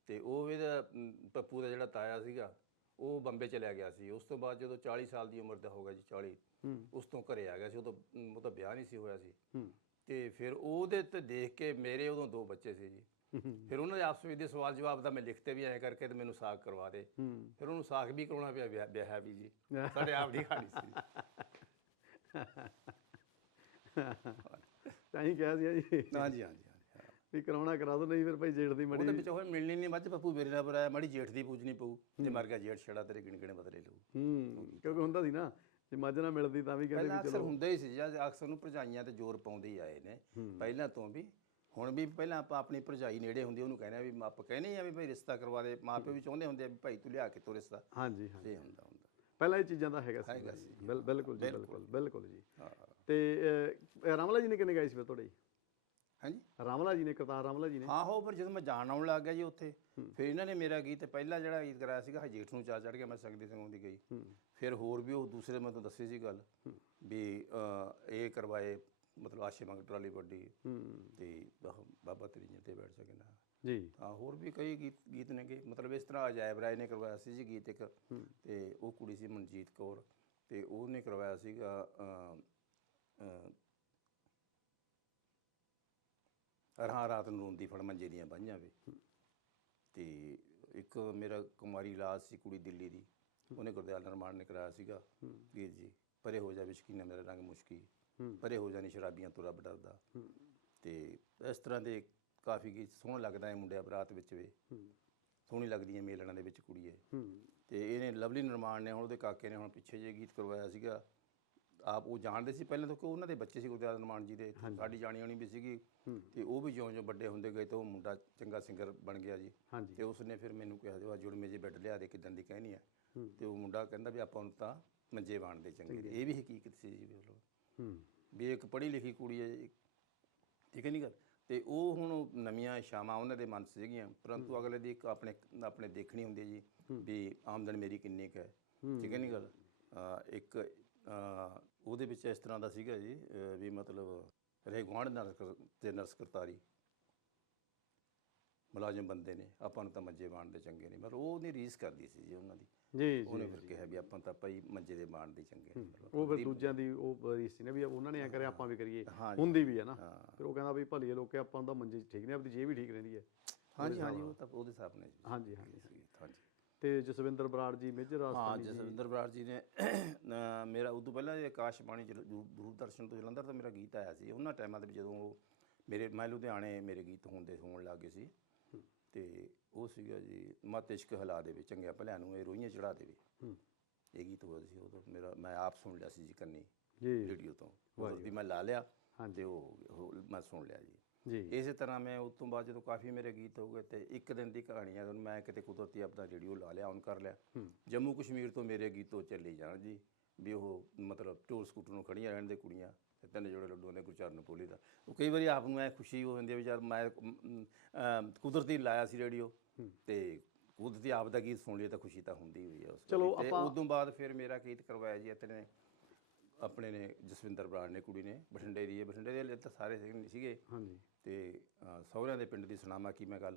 ਤੇ ਉਹ ਇਹਦਾ ਮ, ਪੱਪੂ ਦਾ ਜਿਹੜਾ ਤਾਇਆ ਸੀਗਾ ਉਹ ਬੰਬੇ ਚਲਿਆ ਗਿਆ ਸੀ। ਉਸ ਤੋਂ ਬਾਅਦ ਜਦੋਂ 40 ਸਾਲ ਦੀ ਉਮਰ ਦਾ ਹੋ ਗਿਆ ਜੀ 40 ਹੂੰ। ਉਸ ਤੋਂ ਘਰੇ ਆ ਗਿਆ ਸੀ। ਉਦੋਂ ਅਮ, ਉਹਦਾ ਵਿਆਹ ਨਹੀਂ ਸੀ ਹੋਇਆ ਸੀ। ਹੂੰ। ਤੇ ਫਿਰ ਉਹਦੇ ਤੇ ਦੇਖ ਕੇ ਮੇਰੇ ਉਦੋਂ ਦੋ ਬੱਚੇ ਸੀ ਜੀ। ਫਿਰ ਉਹਨਾਂ ਦੇ ਆਪਸ ਵਿੱਚ ਦੇ ਸਵਾਲ ਜਵਾਬ ਦਾ ਮੈਂ ਲਿਖਤੇ ਵੀ ਐਂ ਕਰਕੇ ਤੇ ਮੈਨੂੰ ਸਾਖ ਕਰਵਾ ਦੇ। ਫਿਰ ਉਹਨੂੰ ਸਾਖ ਵੀ ਕਰਾਉਣਾ ਪਿਆ ਵਿਆਹ- ਵੀ ਜੀ। ਸਾਡੇ ਆਪ ਦੀ ਕਹਾਣੀ ਸੀ। ਤਾਂ ਹੀ ਕਿਹਾ ਸੀ ਜੀ। ਹਾਂਜੀ ਹਾਂਜੀ ਵੀ ਕਰਾਉਣਾ ਕਰਾ ਦੋ ਨਹੀਂ ਫਿਰ ਭਾਈ ਜੇੜ ਦੀ ਮੜੀ ਉਹਦੇ ਵਿੱਚ ਹੋਏ ਮਿਲਣੀ ਨਹੀਂ ਮੱਝ ਪੱਪੂ ਮੇਰੇ ਨਾਲ ਬਰਾਇਆ ਮੜੀ ਜੇਠ ਦੀ ਪੂਜਣੀ ਪਊ ਜੇ ਮਰ ਗਿਆ ਜੇਠ ਛੜਾ ਤੇਰੇ ਗਿਣ ਗਿਣੇ ਬਦਲੇ ਲਊ। ਹੂੰ ਕਿਉਂਕਿ ਹੁੰਦਾ ਸੀ ਨਾ ਜੇ ਮੱਝ ਨਾ ਮਿਲਦੀ ਤਾਂ ਵੀ ਕਹਿੰਦੇ ਵੀ ਅਕਸਰ ਚਲੋ। ਹੁੰਦਾ ਹੀ ਸੀ ਜਦ ਅਕਸਰ ਨੂੰ ਭਰਜਾਈਆਂ ਤੇ ਜ਼ੋਰ ਪਾਉਂਦੇ ਹੀ ਆਏ ਨੇ ਪਹਿਲਾਂ ਤੋਂ ਵੀ। ਹੁਣ ਵੀ ਪਹਿਲਾਂ ਆਪਾਂ ਆਪਣੀ ਭਰਜਾਈ ਨੇੜੇ ਹੁੰਦੀ ਉਹਨੂੰ ਕਹਿੰਦੇ ਆ ਵੀ ਆਪਾਂ ਕਹਿੰਦੇ ਆ ਵੀ ਭਾਈ ਰਿਸ਼ਤਾ ਕਰਵਾ ਦੇ ਮਾਪੇ ਵੀ ਚਾਹੁੰਦੇ ਹੁੰਦੇ ਆ ਵੀ ਭਾਈ ਤੂੰ ਲਿਆ ਕੇ ਤੋ ਰਿਸ਼ਤਾ। ਹਾਂਜੀ ਹਾਂ ਇਹ ਹੁੰਦਾ ਹੁੰਦਾ। ਪਹਿਲਾਂ ਇਹ ਚੀਜ਼ਾਂ ਦਾ ਹੈਗਾ ਸੀ। ਜੀ। ਬਿਲਕੁਲ ਜੀ ਬਿਲਕੁਲ। ਬਿਲਕੁਲ ਜੀ। ਤੇ ਰਾਮਲਾ ਜੀ ਨੇ ਕਿੰਨੇ ਗਾਏ ਸੀ ਫਿਰ ਤੁਹਾਡੇ? ਜੀ? ਹਾਂਜੀ। ਰਾਮਲਾ ਜੀ ਨੇ ਕਰਤਾਰ ਰਾਮਲਾ ਜੀ ਨੇ। ਹਾਂ ਹੋ ਪਰ ਜਦੋਂ ਮੈਂ ਜਾਣ ਆਉਣ ਲੱਗ ਗਿਆ ਜੀ ਉੱਥੇ ਫਿਰ ਇਹਨਾਂ ਨੇ ਮੇਰਾ ਗੀਤ ਪਹਿਲਾ ਜਿਹੜਾ ਗੀਤ ਕਰਾਇਆ ਸੀਗਾ ਹਜੇਠ ਨੂੰ ਚਾ ਚੜ ਗਿਆ ਮੈਂ ਸੰਗਦੀ ਸਿੰਘ ਦੀ ਗਈ। ਫਿਰ ਹੋਰ ਵੀ ਉਹ ਦੂਸਰੇ ਮੈਂ ਤੁਹਾਨੂੰ ਦੱਸੀ ਸੀ ਗੱਲ ਵੀ ਇਹ ਕਰਵਾਏ ਮਤਲਬ ਆਸ਼ੇ ਮੰਗ ਟਰਾਲੀ ਵੱਡੀ ਤੇ ਬਾਬਾ ਤੇਰੀਆਂ ਤੇ ਬੈਠ ਸਕੇ ਨਾ। ਜੀ। ਹਾਂ ਹੋਰ ਵੀ ਕਈ ਗੀਤ ਗੀਤ ਨੇਗੇ। ਮਤਲਬ ਇਸ ਤਰ੍ਹਾਂ ਅਜਾਇਬ ਰਾਏ ਨੇ ਕਰਵਾਇਆ ਸੀ ਜੀ ਗੀਤ ਇੱਕ। ਤੇ ਉਹ ਕੁੜੀ ਸੀ ਮਨਜੀਤ ਕੌਰ ਤੇ ਉਹਨੇ ਕਰਵਾਇਆ ਸੀਗਾ ਅਮ, ਰਾਤ ਨੂੰ ਰੋਂਦੀ ਫੜ ਮੰਜੇ ਦੀਆਂ ਬਾਹਾਂ ਵੇ। ਤੇ ਇੱਕ ਮੇਰਾ ਕੁਮਾਰੀ ਲਾਲ ਸੀ ਕੁੜੀ ਦਿੱਲੀ ਦੀ। ਉਹਨੇ ਗੁਰਦਿਆਲ ਨਿਰਮਾਣ ਨੇ ਕਰਾਇਆ ਸੀਗਾ। ਵੀਰ ਜੀ ਪਰੇ ਹੋ ਜਾ ਵਿਸ਼ਕੀਨਾ ਮੇਰਾ ਰੰਗ ਮੁਸ਼ਕੀ। ਪਰੇ ਹੋ ਜਾਣੀ ਸ਼ਰਾਬੀਆਂ ਤੋਂ ਰੱਬ ਡਰਦਾ। ਤੇ ਇਸ ਤਰ੍ਹਾਂ ਦੇ ਕਾਫੀ ਗੀਤ ਸੋਹਣਾ ਲੱਗਦਾ ਹੈ ਮੁੰਡਿਆਂ ਬਰਾਤ ਵਿੱਚ ਵੀ। ਸੋਹਣੀ ਲੱਗਦੀ ਹੈ ਮੇਲਣਾ ਦੇ ਵਿੱਚ ਕੁੜੀ ਹੈ ਤੇ ਇਹਨੇ ਲਵਲੀ ਨਿਰਮਾਣ ਨੇ ਹੁਣ ਉਹਦੇ ਕਾਕੇ ਨੇ ਹੁਣ ਪਿੱਛੇ ਜੇ ਗੀਤ ਕਰਵਾਇਆ ਸੀਗਾ। ਆਪ ਉਹ ਜਾਣਦੇ ਸੀ ਪਹਿਲਾਂ ਤੋਂ ਕਿ ਉਹਨਾਂ ਦੇ ਬੱਚੇ ਸੀ ਗੁਰਦਿਆਲ ਨਿਰਮਾਣ ਜੀ ਦੇ ਸਾਡੀ ਜਾਣੀ ਆਣੀ ਵੀ ਸੀਗੀ। ਤੇ ਉਹ ਵੀ ਜਿਉਂ-ਜਿਉਂ ਵੱਡੇ ਹੁੰਦੇ ਗਏ ਤਾਂ ਉਹ ਮੁੰਡਾ ਚੰਗਾ ਸਿੰਗਰ ਬਣ ਗਿਆ ਜੀ। ਤੇ ਉਸਨੇ ਫਿਰ ਮੈਨੂੰ ਕਿਹਾ ਜੀ ਜੁੜਮੇ ਜੇ ਬੈੱਡ ਲਿਆ ਦੇ ਕਿਦਾਂ ਦੀ ਕਹਿਣੀ ਹੈ? ਤੇ ਉਹ ਮੁੰਡਾ ਕਹਿੰਦਾ ਵੀ ਆਪਾਂ ਨੂੰ ਤਾਂ ਮੰਜੇ ਬਾਣਦੇ ਚੰਗੇ। ਇਹ ਵੀ ਹਕੀਕਤ ਸੀ ਜੀ ਹੂੰ। ਵੀ ਇੱਕ ਪੜ੍ਹੀ ਲਿਖੀ ਕੁੜੀ ਹੈ ਠੀਕ ਹੈ ਨਹੀਂ ਗੱਲ? ਤੇ ਉਹ ਹੁਣ ਨਵੀਆਂ ਇਸ਼ਾਵਾਂ ਉਹਨਾਂ ਦੇ ਮਨ 'ਚ ਸੀਗੀਆਂ ਪਰੰਤੂ ਅਗਲੇ ਦੀ ਇੱਕ ਆਪਣੇ ਆਪਣੇ ਦੇਖਣੀ ਹੁੰਦੀ ਹੈ ਜੀ ਵੀ ਆਮਦਨ ਮੇਰੀ ਕਿੰਨੀ ਕੁ ਹੈ। ਠੀਕ ਹੈ ਨਹੀਂ ਗੱਲ? ਇੱਕ ਉਹਦੇ ਵਿੱਚ ਇਸ ਤਰ੍ਹਾਂ ਦਾ ਸੀਗਾ ਜੀ ਅਹ ਵੀ ਮਤਲਬ ਰਹੇ ਗੁਆਂਢ ਕਰ- ਤੇ ਨਰਸ ਕਰਤਾਰੀ। ਮੁਲਾਜ਼ਮ ਬੰਦੇ ਨੇ ਆਪਾਂ ਨੂੰ ਤਾਂ ਮੰਜੇ ਬਾਣਦੇ ਚੰਗੇ ਨੇ ਮਤਲਬ ਉਹ ਉਹਦੀ ਰੀਸ ਕਰਦੀ ਸੀ ਜੀ ਉਹਨਾਂ ਦੀ। ਜੀ ਉਹਨੇ ਜੀ ਫਿਰ ਕਿਹਾ ਵੀ ਆਪਾਂ ਤਾਂ ਭਾਈ ਮੰਜੇ ਦੇ ਬਾਣਦੇ ਚੰਗੇ ਨੇ ਮਤਲਬ ਉਹ ਫਿਰ ਦੂਜਿਆਂ ਦੀ ਉਹ ਰੀਸ ਸੀ ਨਾ ਵੀ ਉਹਨਾਂ ਨੇ ਐ ਕਰਿਆ ਆਪਾਂ ਵੀ ਕਰੀਏ। ਹਾਂ ਜੀ। ਹੁੰਦੀ ਵੀ ਹੈ ਨਾ। ਹਾਂ। ਫਿਰ ਉਹ ਕਹਿੰਦਾ ਵੀ ਭਲੀਏ ਲੋਕੇ ਆਪਾਂ ਤਾਂ ਮੰਜੇ 'ਚ ਠੀਕ ਨੇ ਆਪਣੀ ਜੇਬ ਵੀ ਠੀਕ ਰਹਿੰਦੀ ਹੈ। ਹਾਂਜੀ ਹਾਂਜੀ ਉਹ ਤਾਂ ਉਹਦੇ ਹਿਸਾਬ ਨਾਲ ਜੀ ਹਾਂਜੀ। ਹਾਂਜੀ ਹਾਂਜੀ। ਤੇ ਜਸਵਿੰਦਰ ਬਰਾੜ ਜੀ ਮੇਜਰ ਹਾਂ ਰਾਜਸਥਾਨੀ ਜੀ। ਜਸਵਿੰਦਰ ਬਰਾੜ ਜੀ ਨੇ ਅਹ ਮੇਰਾ ਉਦੋਂ ਪਹਿਲਾਂ ਇਹ ਆਕਾਸ਼ਬਾਣੀ ਜਲ- ਦੂ- ਦੂਰਦਰਸ਼ਨ ਤੋਂ ਜਲੰਧਰ ਤੋਂ ਮੇਰਾ ਗੀਤ ਆਇਆ ਸੀ। ਉਹਨਾਂ ਟਾਈਮਾਂ ਦੇ ਵਿੱਚ ਜਦੋਂ ਉਹ ਮੇਰੇ ਮੈਂ ਲੁਧਿਆਣੇ ਮੇਰੇ ਗੀਤ ਹੁੰਦੇ ਹੋਣ ਲੱਗੇ ਸੀ। ਤੇ ਉਹ ਸੀਗਾ ਜੀ ਮਤ ਇਸ਼ਕ ਹਲਾ ਦੇ ਵਿੱਚ ਚੰਗਿਆ ਭਲਿਆਂ ਨੂੰ ਇਹ ਰੋਈਆਂ ਚੜਾ ਦੇਵੇ। ਹੂੰ। ਇਹ ਗੀਤ ਹੋਇਆ ਸੀ ਉਦੋਂ ਮੇਰਾ ਮੈਂ ਆਪ ਸੁਣ ਲਿਆ ਸੀ ਜੀ ਕੰਨੀ ਜੀ। ਰੇਡੀਓ ਤੋਂ। ਉਦੋਂ ਵੀ ਮੈਂ ਲਾ ਲਿਆ ਹਾਂਜੀ। ਤੇ ਉਹ ਉਹ ਮੈਂ ਸੁਣ ਲਿਆ ਜੀ। ਜੀ। ਇਸੇ ਤਰ੍ਹਾਂ ਮੈਂ ਉਸ ਤੋਂ ਬਾਅਦ ਜਦੋਂ ਕਾਫੀ ਮੇਰੇ ਗੀਤ ਹੋ ਗਏ ਤੇ ਇੱਕ ਦਿਨ ਦੀ ਕਹਾਣੀ ਹੈ ਉਹਨੂੰ ਮੈਂ ਕਿਤੇ ਕੁਦਰਤੀ ਆਪਣਾ ਰੇਡੀਓ ਲਾ ਲਿਆ ਔਨ ਕਰ ਲਿਆ। ਜੰਮੂ ਕਸ਼ਮੀਰ ਤੋਂ ਮੇਰੇ ਗੀਤੋਂ ਚੱਲੀ ਜਾਣ ਜੀ ਵੀ ਉਹ ਮਤਲਬ ਢੋਲ ਸਕੂਟਰ ਨੂੰ ਖੜੀਆਂ ਰਹਿਣ ਦੇ ਕੁੜੀਆਂ ਤੇ ਤਿੰਨ ਜੋੜੇ ਲੱਡੂਆਂ ਦੇ ਗੁਰਚਰਨ ਪੋਲੀ ਦਾ। ਉਹ ਕਈ ਵਾਰੀ ਆਪ ਨੂੰ ਐ ਖੁਸ਼ੀ ਹੋ ਜਾਂਦੀ ਹੈ ਵੀ ਯਾਰ ਮੈਂ ਕੁਦਰਤੀ ਲਾਇਆ ਸੀ ਰੇਡੀਓ ਤੇ ਕੁਦਰਤੀ ਆਪ ਦਾ ਗੀਤ ਸੁਣ ਲਿਆ ਤਾਂ ਖੁਸ਼ੀ ਤਾਂ ਹੁੰਦੀ ਹੋਈ ਹੈ ਉਸ ਚਲੋ। ਤੇ ਆਪਾਂ- ਉਦੋਂ ਬਾਅਦ ਫਿਰ ਮੇਰਾ ਗੀਤ ਕਰਵਾਇਆ ਜੀ ਇਤਨੇ ਆਪਣੇ ਨੇ ਜਸਵਿੰਦਰ ਬਰਾੜ ਨੇ ਕੁੜੀ ਨੇ ਬਠਿੰਡੇ ਦੀ ਹੈ। ਬਠਿੰਡੇ ਦੇ ਲਈ ਤਾਂ ਸਾਰੇ ਸੀਗੇ- ਸੀਗੇ। ਹਾਂਜੀ। ਤੇ ਅ, ਸਹੁਰਿਆਂ ਦੇ ਪਿੰਡ ਦੀ ਸੁਣਾਮਾ ਕੀ ਮੈਂ ਗੱਲ?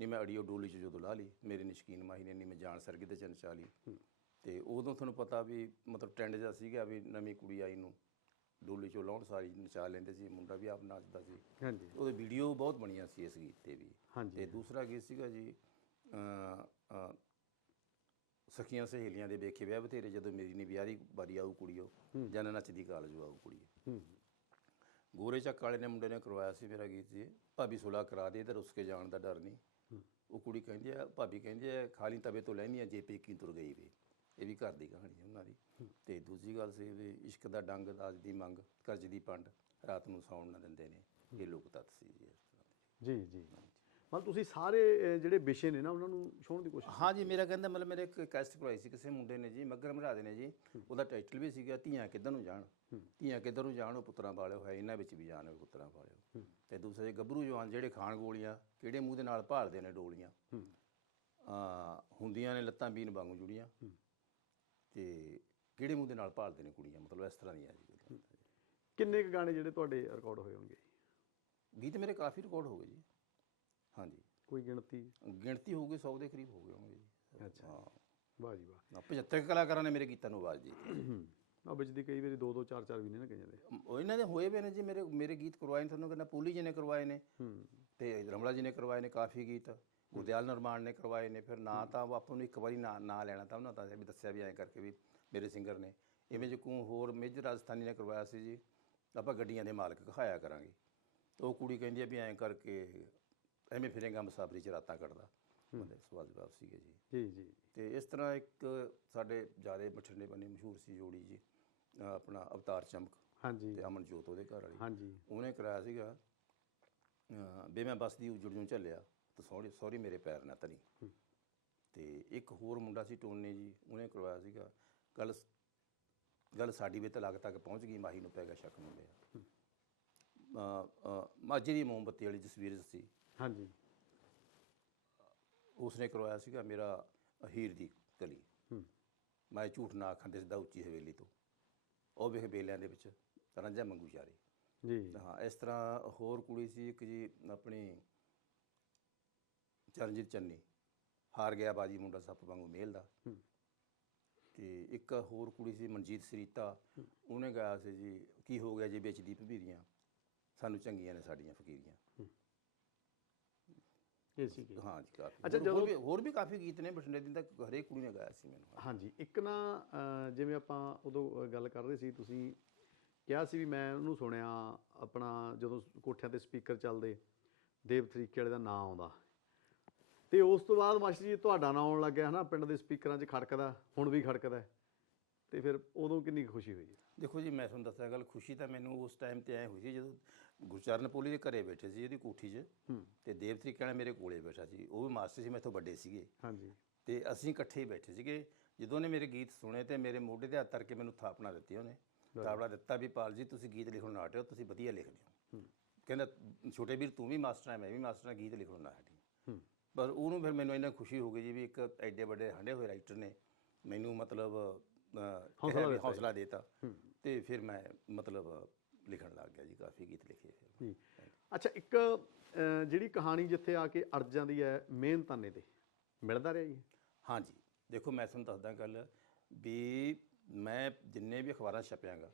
ਨਹੀਂ ਮੈਂ ਅੜੀਓ ਡੋਲੀ 'ਚ ਜਦੋਂ ਲਾ ਲਈ ਮੇਰੀ ਨਿਸ਼ਕੀਨ ਮਾਹੀ ਨੇ ਨਹੀਂ ਮੈਂ ਜਾਣ ਸਰਗੀ ਤੇ ਚੰਨ ਲਈ। ਤੇ ਉਦੋਂ ਤੁਹਾਨੂੰ ਪਤਾ ਵੀ ਮਤਲਬ ਟ੍ਰੈਂਡ ਜਿਹਾ ਸੀਗਾ ਵੀ ਨਵੀਂ ਕੁੜੀ ਆਈ ਨੂੰ ਡੋਲੀ 'ਚੋਂ ਲਾਉਣ ਸਾਰੀ ਨਚਾ ਲੈਂਦੇ ਸੀ ਮੁੰਡਾ ਵੀ ਆਪ ਨੱਚਦਾ ਸੀ। ਹਾਂਜੀ। ਉਹਦੇ ਵੀਡੀਓ ਬਹੁਤ ਬਣੀਆਂ ਸੀ ਇਸ ਗੀਤ ਤੇ ਵੀ। ਹਾਂਜੀ। ਤੇ ਦੂਸਰਾ ਗੀਤ ਸੀਗਾ ਜੀ ਅ, ਅ, ਸਖੀਆਂ ਸਹੇਲੀਆਂ ਦੇ ਵੇਖੇ ਵਿਆਹ ਬਥੇਰੇ ਜਦੋਂ ਮੇਰੀ ਨਹੀਂ ਵਿਆਹੀ ਵਾਰੀ ਆਊ ਕੁੜੀਓ ਜਨ ਨੱਚਦੀ ਕਾਲਜੋ ਆਊ ਕੁੜੀਓ ਗੋਰੇ ਚੱਕ ਵਾਲੇ ਨੇ ਮੁੰਡੇ ਨੇ ਕਰਵਾਇਆ ਸੀ ਮੇਰਾ ਗੀਤ ਜੀ ਭਾਬੀ ਸੁਲਾ ਕਰਾ ਦੇ ਤੇ ਰੁੱਸ ਕੇ ਜਾਣ ਦਾ ਡਰ ਨਹੀਂ ਉਹ ਕੁੜੀ ਕਹਿੰਦੀ ਆ ਭਾਬੀ ਕਹਿੰਦੀ ਆ ਖਾਲੀ ਤਵੇ ਤੋਂ ਲੈਣੀ ਆ ਜੇ ਪੇਕੀ ਤੁਰ ਗਈ ਵੇ। ਇਹ ਵੀ ਘਰ ਦੀ ਕਹਾਣੀ ਹੈ ਉਹਨਾਂ ਦੀ। ਤੇ ਦੂਜੀ ਗੱਲ ਸੀ ਵੀ ਇਸ਼ਕ ਦਾ ਡੰਗ ਦਾਜ ਦੀ ਮੰਗ ਕਰਜ਼ ਦੀ ਪੰਡ ਰਾਤ ਨੂੰ ਸੌਣ ਨਾ ਦਿੰਦੇ ਨੇ। ਇਹ ਲੋਕ ਤੱਤ ਸੀ ਦੇ। ਜੀ ਜੀ। ਮਤਲਬ ਤੁਸੀਂ ਸਾਰੇ ਜਿਹੜੇ ਵਿਸ਼ੇ ਨੇ ਨਾ ਉਹਨਾਂ ਨੂੰ ਛੋਣ ਦੀ ਕੋਸ਼ਿਸ਼ ਹਾਂ ਜੀ ਮੇਰਾ ਕਹਿੰਦਾ ਮਤਲਬ ਮੇਰੇ ਇੱਕ ਕੈਸਟ ਕਰਵਾਈ ਸੀ ਕਿਸੇ ਮੁੰਡੇ ਨੇ ਜੀ ਮੱਗਰ ਮਰਾਦੇ ਨੇ ਜੀ। ਉਹਦਾ ਟਾਈਟਲ ਵੀ ਸੀਗਾ ਧੀਆਂ ਕਿੱਧਰ ਨੂੰ ਜਾਣ? ਧੀਆਂ ਕਿੱਧਰ ਨੂੰ ਜਾਣ ਉਹ ਪੁੱਤਰਾਂ ਵਾਲਿਓ ਹੈ ਇਹਨਾਂ ਵਿੱਚ ਵੀ ਜਾਣ ਉਹ ਪੁੱਤਰਾਂ ਵਾਲਿਓ ਤੇ ਦੂਸਰੇ ਗੱਭਰੂ ਜਵਾਨ ਜਿਹੜੇ ਖਾਣ ਗੋਲੀਆਂ ਕਿਹੜੇ ਮੂੰਹ ਦੇ ਨਾਲ ਭਾਲਦੇ ਨੇ ਡੋਲੀਆਂ? ਆ ਹੁੰਦੀਆਂ ਨੇ ਲੱਤਾਂ ਬੀਨ ਵਾਂਗੂ ਜੁੜੀਆਂ। ਤੇ ਕਿਹੜੇ ਮੂੰਹ ਦੇ ਨਾਲ ਭਾਲਦੇ ਨੇ ਕੁੜੀਆਂ? ਮਤਲਬ ਇਸ ਤਰ੍ਹਾਂ ਦੀਆਂ ਜੀ। ਕਿੰਨੇ ਕੁ ਗਾਣੇ ਜਿਹੜੇ ਤੁਹਾਡੇ ਰਿਕਾਰਡ ਹੋਏ ਹੋਣਗੇ? ਗੀਤ ਮੇਰੇ ਕਾਫੀ ਰਿਕਾਰਡ ਹੋ ਗਏ ਜੀ। ਹਾਂਜੀ। ਕੋਈ ਗਿਣਤੀ? ਗਿਣਤੀ ਹੋ ਗਈ 100 ਦੇ ਕਰੀਬ ਹੋ ਗਏ ਹੋਣਗੇ ਜੀ। ਅੱਛਾ। ਵਾਹ ਜੀ ਵਾਹ। 75 ਕਲਾਕਾਰਾਂ ਨੇ ਮੇਰੇ ਗੀਤਾਂ ਨੂੰ ਆਵਾਜ਼ ਦਿੱਤੀ ਆ ਵਿੱਚ ਦੀ ਕਈ ਵਾਰੀ 2 2 4 4 ਵੀ ਨੇ ਨਾ ਕਈਆਂ ਦੇ ਉਹ ਇਹਨਾਂ ਦੇ ਹੋਏ ਵੇ ਨੇ ਜੀ ਮੇਰੇ ਮੇਰੇ ਗੀਤ ਕਰਵਾਏ ਨੇ ਤੁਹਾਨੂੰ ਕਹਿੰਦਾ ਪੂਲੀ ਜੀ ਨੇ ਕਰਵਾਏ ਨੇ। ਹੂੰ। ਤੇ ਰਮਲਾ ਜੀ ਨੇ ਕਰਵਾਏ ਨੇ ਕਾਫੀ ਗੀਤ। ਗੁਰਦਿਆਲ ਨਿਰਮਾਣ ਨੇ ਕਰਵਾਏ ਨੇ ਫਿਰ ਨਾ ਤਾਂ ਆਪਾਂ ਨੂੰ ਇੱਕ ਵਾਰੀ ਨਾਂ ਨਾਂ ਲੈਣਾ ਤਾਂ ਉਹਨਾਂ ਤਾਂ ਵੀ ਦੱਸਿਆ ਵੀ ਐਂ ਕਰਕੇ ਵੀ ਮੇਰੇ ਸਿੰਗਰ ਨੇ। ਇਵੇਂ ਜੇ ਕੋ ਹੋਰ ਮੇਜਰ ਰਾਜਸਥਾਨੀ ਨੇ ਕਰਵਾਇਆ ਸੀ ਜੀ ਆਪਾਂ ਗੱਡੀਆਂ ਦੇ ਮਾਲਕ ਕਹਾਇਆ ਕਰਾਂਗੇ। ਉਹ ਕੁੜੀ ਕਹਿੰਦੀ ਆ ਵੀ ਐਂ ਕਰਕੇ ਐਵੇਂ ਫਿਰੇਗਾ ਮੁਸਾਫਰੀ ਚ ਰਾਤਾਂ ਕੱਢਦਾ। ਉਹਦੇ ਸਵਾਲ ਜਵਾਬ ਸੀਗੇ ਜੀ। ਜੀ ਜੀ। ਤੇ ਇਸ ਤਰ੍ਹਾਂ ਇੱਕ ਸਾਡੇ ਜਿਆਦੇ ਬਠਿੰਡੇ ਬੰਨੇ ਮਸ਼ਹੂਰ ਸੀ ਜੋੜੀ ਜੀ ਆਪਣਾ ਅਵਤਾਰ ਚਮਕ ਹਾਂਜੀ। ਤੇ ਅਮਨਜੋਤ ਉਹਦੇ ਘਰ ਵਾਲੀ। ਹਾਂਜੀ। ਉਹਨੇ ਕਰਾਇਆ ਸੀਗਾ ਵੀ ਮੈਂ ਬਸ ਦੀ ਉਜੜ ਨੂੰ ਝੱਲਿਆ ਤੇ ਸੌਰੀ ਸੌਰੀ ਮੇਰੇ ਪੈਰ ਨਾ ਤਰੀ ਤੇ ਇੱਕ ਹੋਰ ਮੁੰਡਾ ਸੀ ਟੋਨੇ ਜੀ ਉਹਨੇ ਕਰਵਾਇਆ ਸੀਗਾ ਗੱਲ ਗੱਲ ਸਾਡੀ ਵੀ ਤਲਾਕ ਤੱਕ ਪਹੁੰਚ ਗਈ ਮਾਹੀ ਨੂੰ ਪੈ ਗਿਆ ਸ਼ੱਕ ਮੁੰਡਿਆ ਮਾਝੇ ਦੀ ਮੋਮਬੱਤੀ ਵਾਲੀ ਜਸਵੀਰ ਸੀ ਹਾਂਜੀ। ਉਸਨੇ ਕਰਵਾਇਆ ਸੀਗਾ ਮੇਰਾ ਹੀਰ ਦੀ ਕਲੀ ਹੂੰ। ਮੈਂ ਝੂਠ ਨਾ ਆਖਾਂ ਦਿਸਦਾ ਉੱਚੀ ਹਵੇਲੀ ਤੋਂ। ਉਹ ਵੇਖ ਬੇਲਿਆਂ ਦੇ ਵਿੱਚ ਰਾਂਝਾ ਮੰਗੂ ਚਾਰੇ ਜੀ। ਹਾਂ ਇਸ ਤਰ੍ਹਾਂ ਹੋਰ ਕੁੜੀ ਸੀ ਇੱਕ ਜੀ ਆਪਣੀ ਚਰਨਜੀਤ ਚੰਨੀ। ਹਾਰ ਗਿਆ ਬਾਜੀ ਮੁੰਡਾ ਸੱਪ ਵਾਂਗੂ ਮੇਲ ਦਾ। ਹੂੰ। ਤੇ ਇੱਕ ਹੋਰ ਕੁੜੀ ਸੀ ਮਨਜੀਤ ਸਰੀਤਾ। ਉਹਨੇ ਗਾਇਆ ਸੀ ਜੀ ਕੀ ਹੋ ਗਿਆ ਜੀ ਵੇਚਦੀ ਭਬੀਰੀਆਂ ਸਾਨੂੰ ਚੰਗੀਆਂ ਨੇ ਸਾਡੀਆਂ ਫਕੀਰੀਆਂ। ਇਹ ਸੀ ਹਾਂ ਜੀ ਕਾਫੀ। ਅੱਛਾ, ਜਦੋਂ- ਵੀ ਹੋਰ ਵੀ ਕਾਫੀ ਗੀਤ ਨੇ ਬਠਿੰਡੇ ਦਿਨ ਤੱਕ ਹਰੇਕ ਕੁੜੀ ਨੇ ਗਾਇਆ ਸੀ ਮੈਨੂੰ। ਹਾਂਜੀ ਇੱਕ ਨਾ ਜਿਵੇਂ ਆਪਾਂ ਉਦੋਂ ਗੱਲ ਕਰ ਰਹੇ ਸੀ ਤੁਸੀਂ ਕਿਹਾ ਸੀ ਵੀ ਮੈਂ ਉਹਨੂੰ ਸੁਣਿਆ ਆਪਣਾ ਜਦੋਂ ਕੋਠਿਆਂ ਤੇ ਸਪੀਕਰ ਚੱਲਦੇ ਦੇਵ ਤਰੀਕੇ ਵਾਲੇ ਦਾ ਨਾਂ ਆਉਂਦਾ। ਤੇ ਉਸ ਤੋਂ ਬਾਅਦ ਮਾਸਟਰ ਜੀ ਤੁਹਾਡਾ ਨਾਂ ਆਉਣ ਲੱਗਿਆ ਹਨਾ ਪਿੰਡ ਦੇ ਸਪੀਕਰਾਂ 'ਚ ਖੜਕਦਾ ਹੁਣ ਵੀ ਖੜਕਦਾ। ਤੇ ਫਿਰ ਉਦੋਂ ਕਿੰਨੀ ਖੁਸ਼ੀ ਹੋਈ? ਦੇਖੋ ਜੀ ਮੈਂ ਤੁਹਾਨੂੰ ਦੱਸਿਆ ਗੱਲ ਖੁਸ਼ੀ ਤਾਂ ਮੈਨੂੰ ਉਸ ਟਾਈਮ ਤੇ ਐ ਹੋਈ ਸੀ ਜਦੋਂ ਗੁਰਚਰਨ ਪੋਲੀ ਦੇ ਘਰੇ ਬੈਠੇ ਸੀ ਇਹਦੀ ਕੋਠੀ 'ਚ ਤੇ ਦੇਵ ਤਰੀਕੇ ਵਾਲਾ ਮੇਰੇ ਕੋਲੇ ਬੈਠਾ ਸੀ। ਉਹ ਵੀ ਮਾਸਟਰ ਸੀ ਮੈਥੋਂ ਵੱਡੇ ਸੀਗੇ। ਹਾਂਜੀ। ਤੇ ਅਸੀਂ ਇਕੱਠੇ ਹੀ ਬੈਠੇ ਸੀਗੇ। ਜਦੋਂ ਉਹਨੇ ਮੇਰੇ ਗੀਤ ਸੁਣੇ ਤੇ ਮੇਰੇ ਮੋਢੇ ਤੇ ਹੱਥ ਧਰ ਕੇ ਮੈਨੂੰ ਥਾਪਣਾ ਦਿੱਤੀ ਉਹਨੇ। ਥਾਪੜਾ ਦਿੱਤਾ ਵੀ ਪਾਲ ਜੀ ਤੁਸੀਂ ਗੀਤ ਲਿਖਣ ਨਾ ਹਟਿਓ ਤੁਸੀਂ ਵਧੀਆ ਲਿਖਦੇ ਹੋ। ਕਹਿੰਦਾ ਛੋਟੇ ਵੀਰ ਤੂੰ ਵੀ ਮਾਸਟਰ ਹੈ ਮੈਂ ਵੀ ਮਾਸਟਰ ਹਾਂ ਗੀਤ ਲਿਖਣ ਨਾ ਹਟੀ। ਹੂੰ। ਪਰ ਉਹਨੂੰ ਫਿਰ ਮੈਨੂੰ ਇੰਨਾ ਖੁਸ਼ੀ ਹੋ ਗਈ ਜੀ ਵੀ ਇੱਕ ਐਡੇ ਵੱਡੇ ਹੰਡੇ ਹੋਏ ਰਾਈਟਰ ਨੇ ਮੈਨੂੰ ਮਤਲਬ ਹੌਸਲਾ ਦਿੱਤਾ। ਤੇ ਫਿਰ ਮੈਂ ਮਤਲਬ ਲਿਖਣ ਲੱਗ ਗਿਆ ਜੀ ਕਾਫੀ ਗੀਤ ਲਿਖੇ ਫਿਰ ਜੀ। ਅੱਛਾ ਇੱਕ ਜਿਹੜੀ ਕਹਾਣੀ ਜਿੱਥੇ ਆ ਕੇ ਅੜ ਜਾਂਦੀ ਹੈ ਮਿਹਨਤਾਨੇ ਤੇ ਮਿਲਦਾ ਰਿਹਾ ਜੀ? ਹਾਂਜੀ। ਦੇਖੋ ਮੈਂ ਤੁਹਾਨੂੰ ਦੱਸਦਾ ਗੱਲ ਵੀ ਮੈਂ ਜਿੰਨੇ ਵੀ ਅਖਬਾਰਾਂ 'ਚ ਛਪਿਆਗਾ।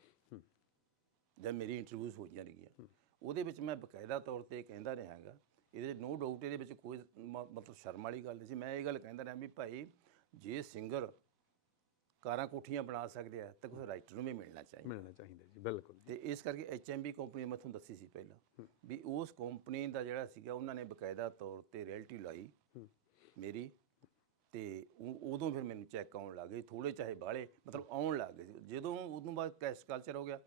ਜਦ ਮੇਰੀ ਇੰਟਰਵਿਊਜ਼ ਹੋਈਆਂ ਰਹੀਆਂ ਉਹਦੇ ਵਿੱਚ ਮੈਂ ਬਕਾਇਦਾ ਤੌਰ ਤੇ ਕਹਿੰਦਾ ਰਹਾਗਾ ਇਹਦੇ ਨੋ ਡਾਊਟ ਇਹਦੇ ਵਿੱਚ ਕੋਈ ਮ- ਮਤਲਬ ਸ਼ਰਮ ਵਾਲੀ ਗੱਲ ਨਹੀਂ ਸੀ। ਮੈਂ ਇਹ ਗੱਲ ਕਹਿੰਦਾ ਰਿਹਾ ਵੀ ਭਾਈ ਜੇ ਸਿੰਗਰ ਕਾਰਾਂ ਕੋਠੀਆਂ ਬਣਾ ਸਕਦੇ ਆ ਤਾਂ ਕੋਈ ਰਾਈਟਰ ਨੂੰ ਵੀ ਮਿਲਣਾ ਚਾਹੀਦਾ। ਮਿਲਣਾ ਚਾਹੀਦਾ ਜੀ ਬਿਲਕੁਲ। ਤੇ ਇਸ ਕਰਕੇ ਐਚਐਮਬੀ ਕੰਪਨੀ ਮੈਂ ਤੁਹਾਨੂੰ ਦੱਸੀ ਸੀ ਪਹਿਲਾਂ ਵੀ ਉਸ ਕੰਪਨੀ ਦਾ ਜਿਹੜਾ ਸੀਗਾ ਉਹਨਾਂ ਨੇ ਬਕਾਇਦਾ ਤੌਰ ਤੇ ਰੈਲਟੀ ਲਾਈ। ਮੇਰੀ ਤੇ ਉਦੋਂ ਫਿਰ ਮੈਨੂੰ ਚੈੱਕ ਆਉਣ ਲੱਗ ਥੋੜੇ ਚਾਹੇ ਬਾਹਲੇ ਮਤਲਬ ਆਉਣ ਲੱਗ। ਜਦੋਂ ਉਦੋਂ ਬਾਅਦ ਕੈਸਟ ਕਲਚਰ ਹੋ ਗਿਆ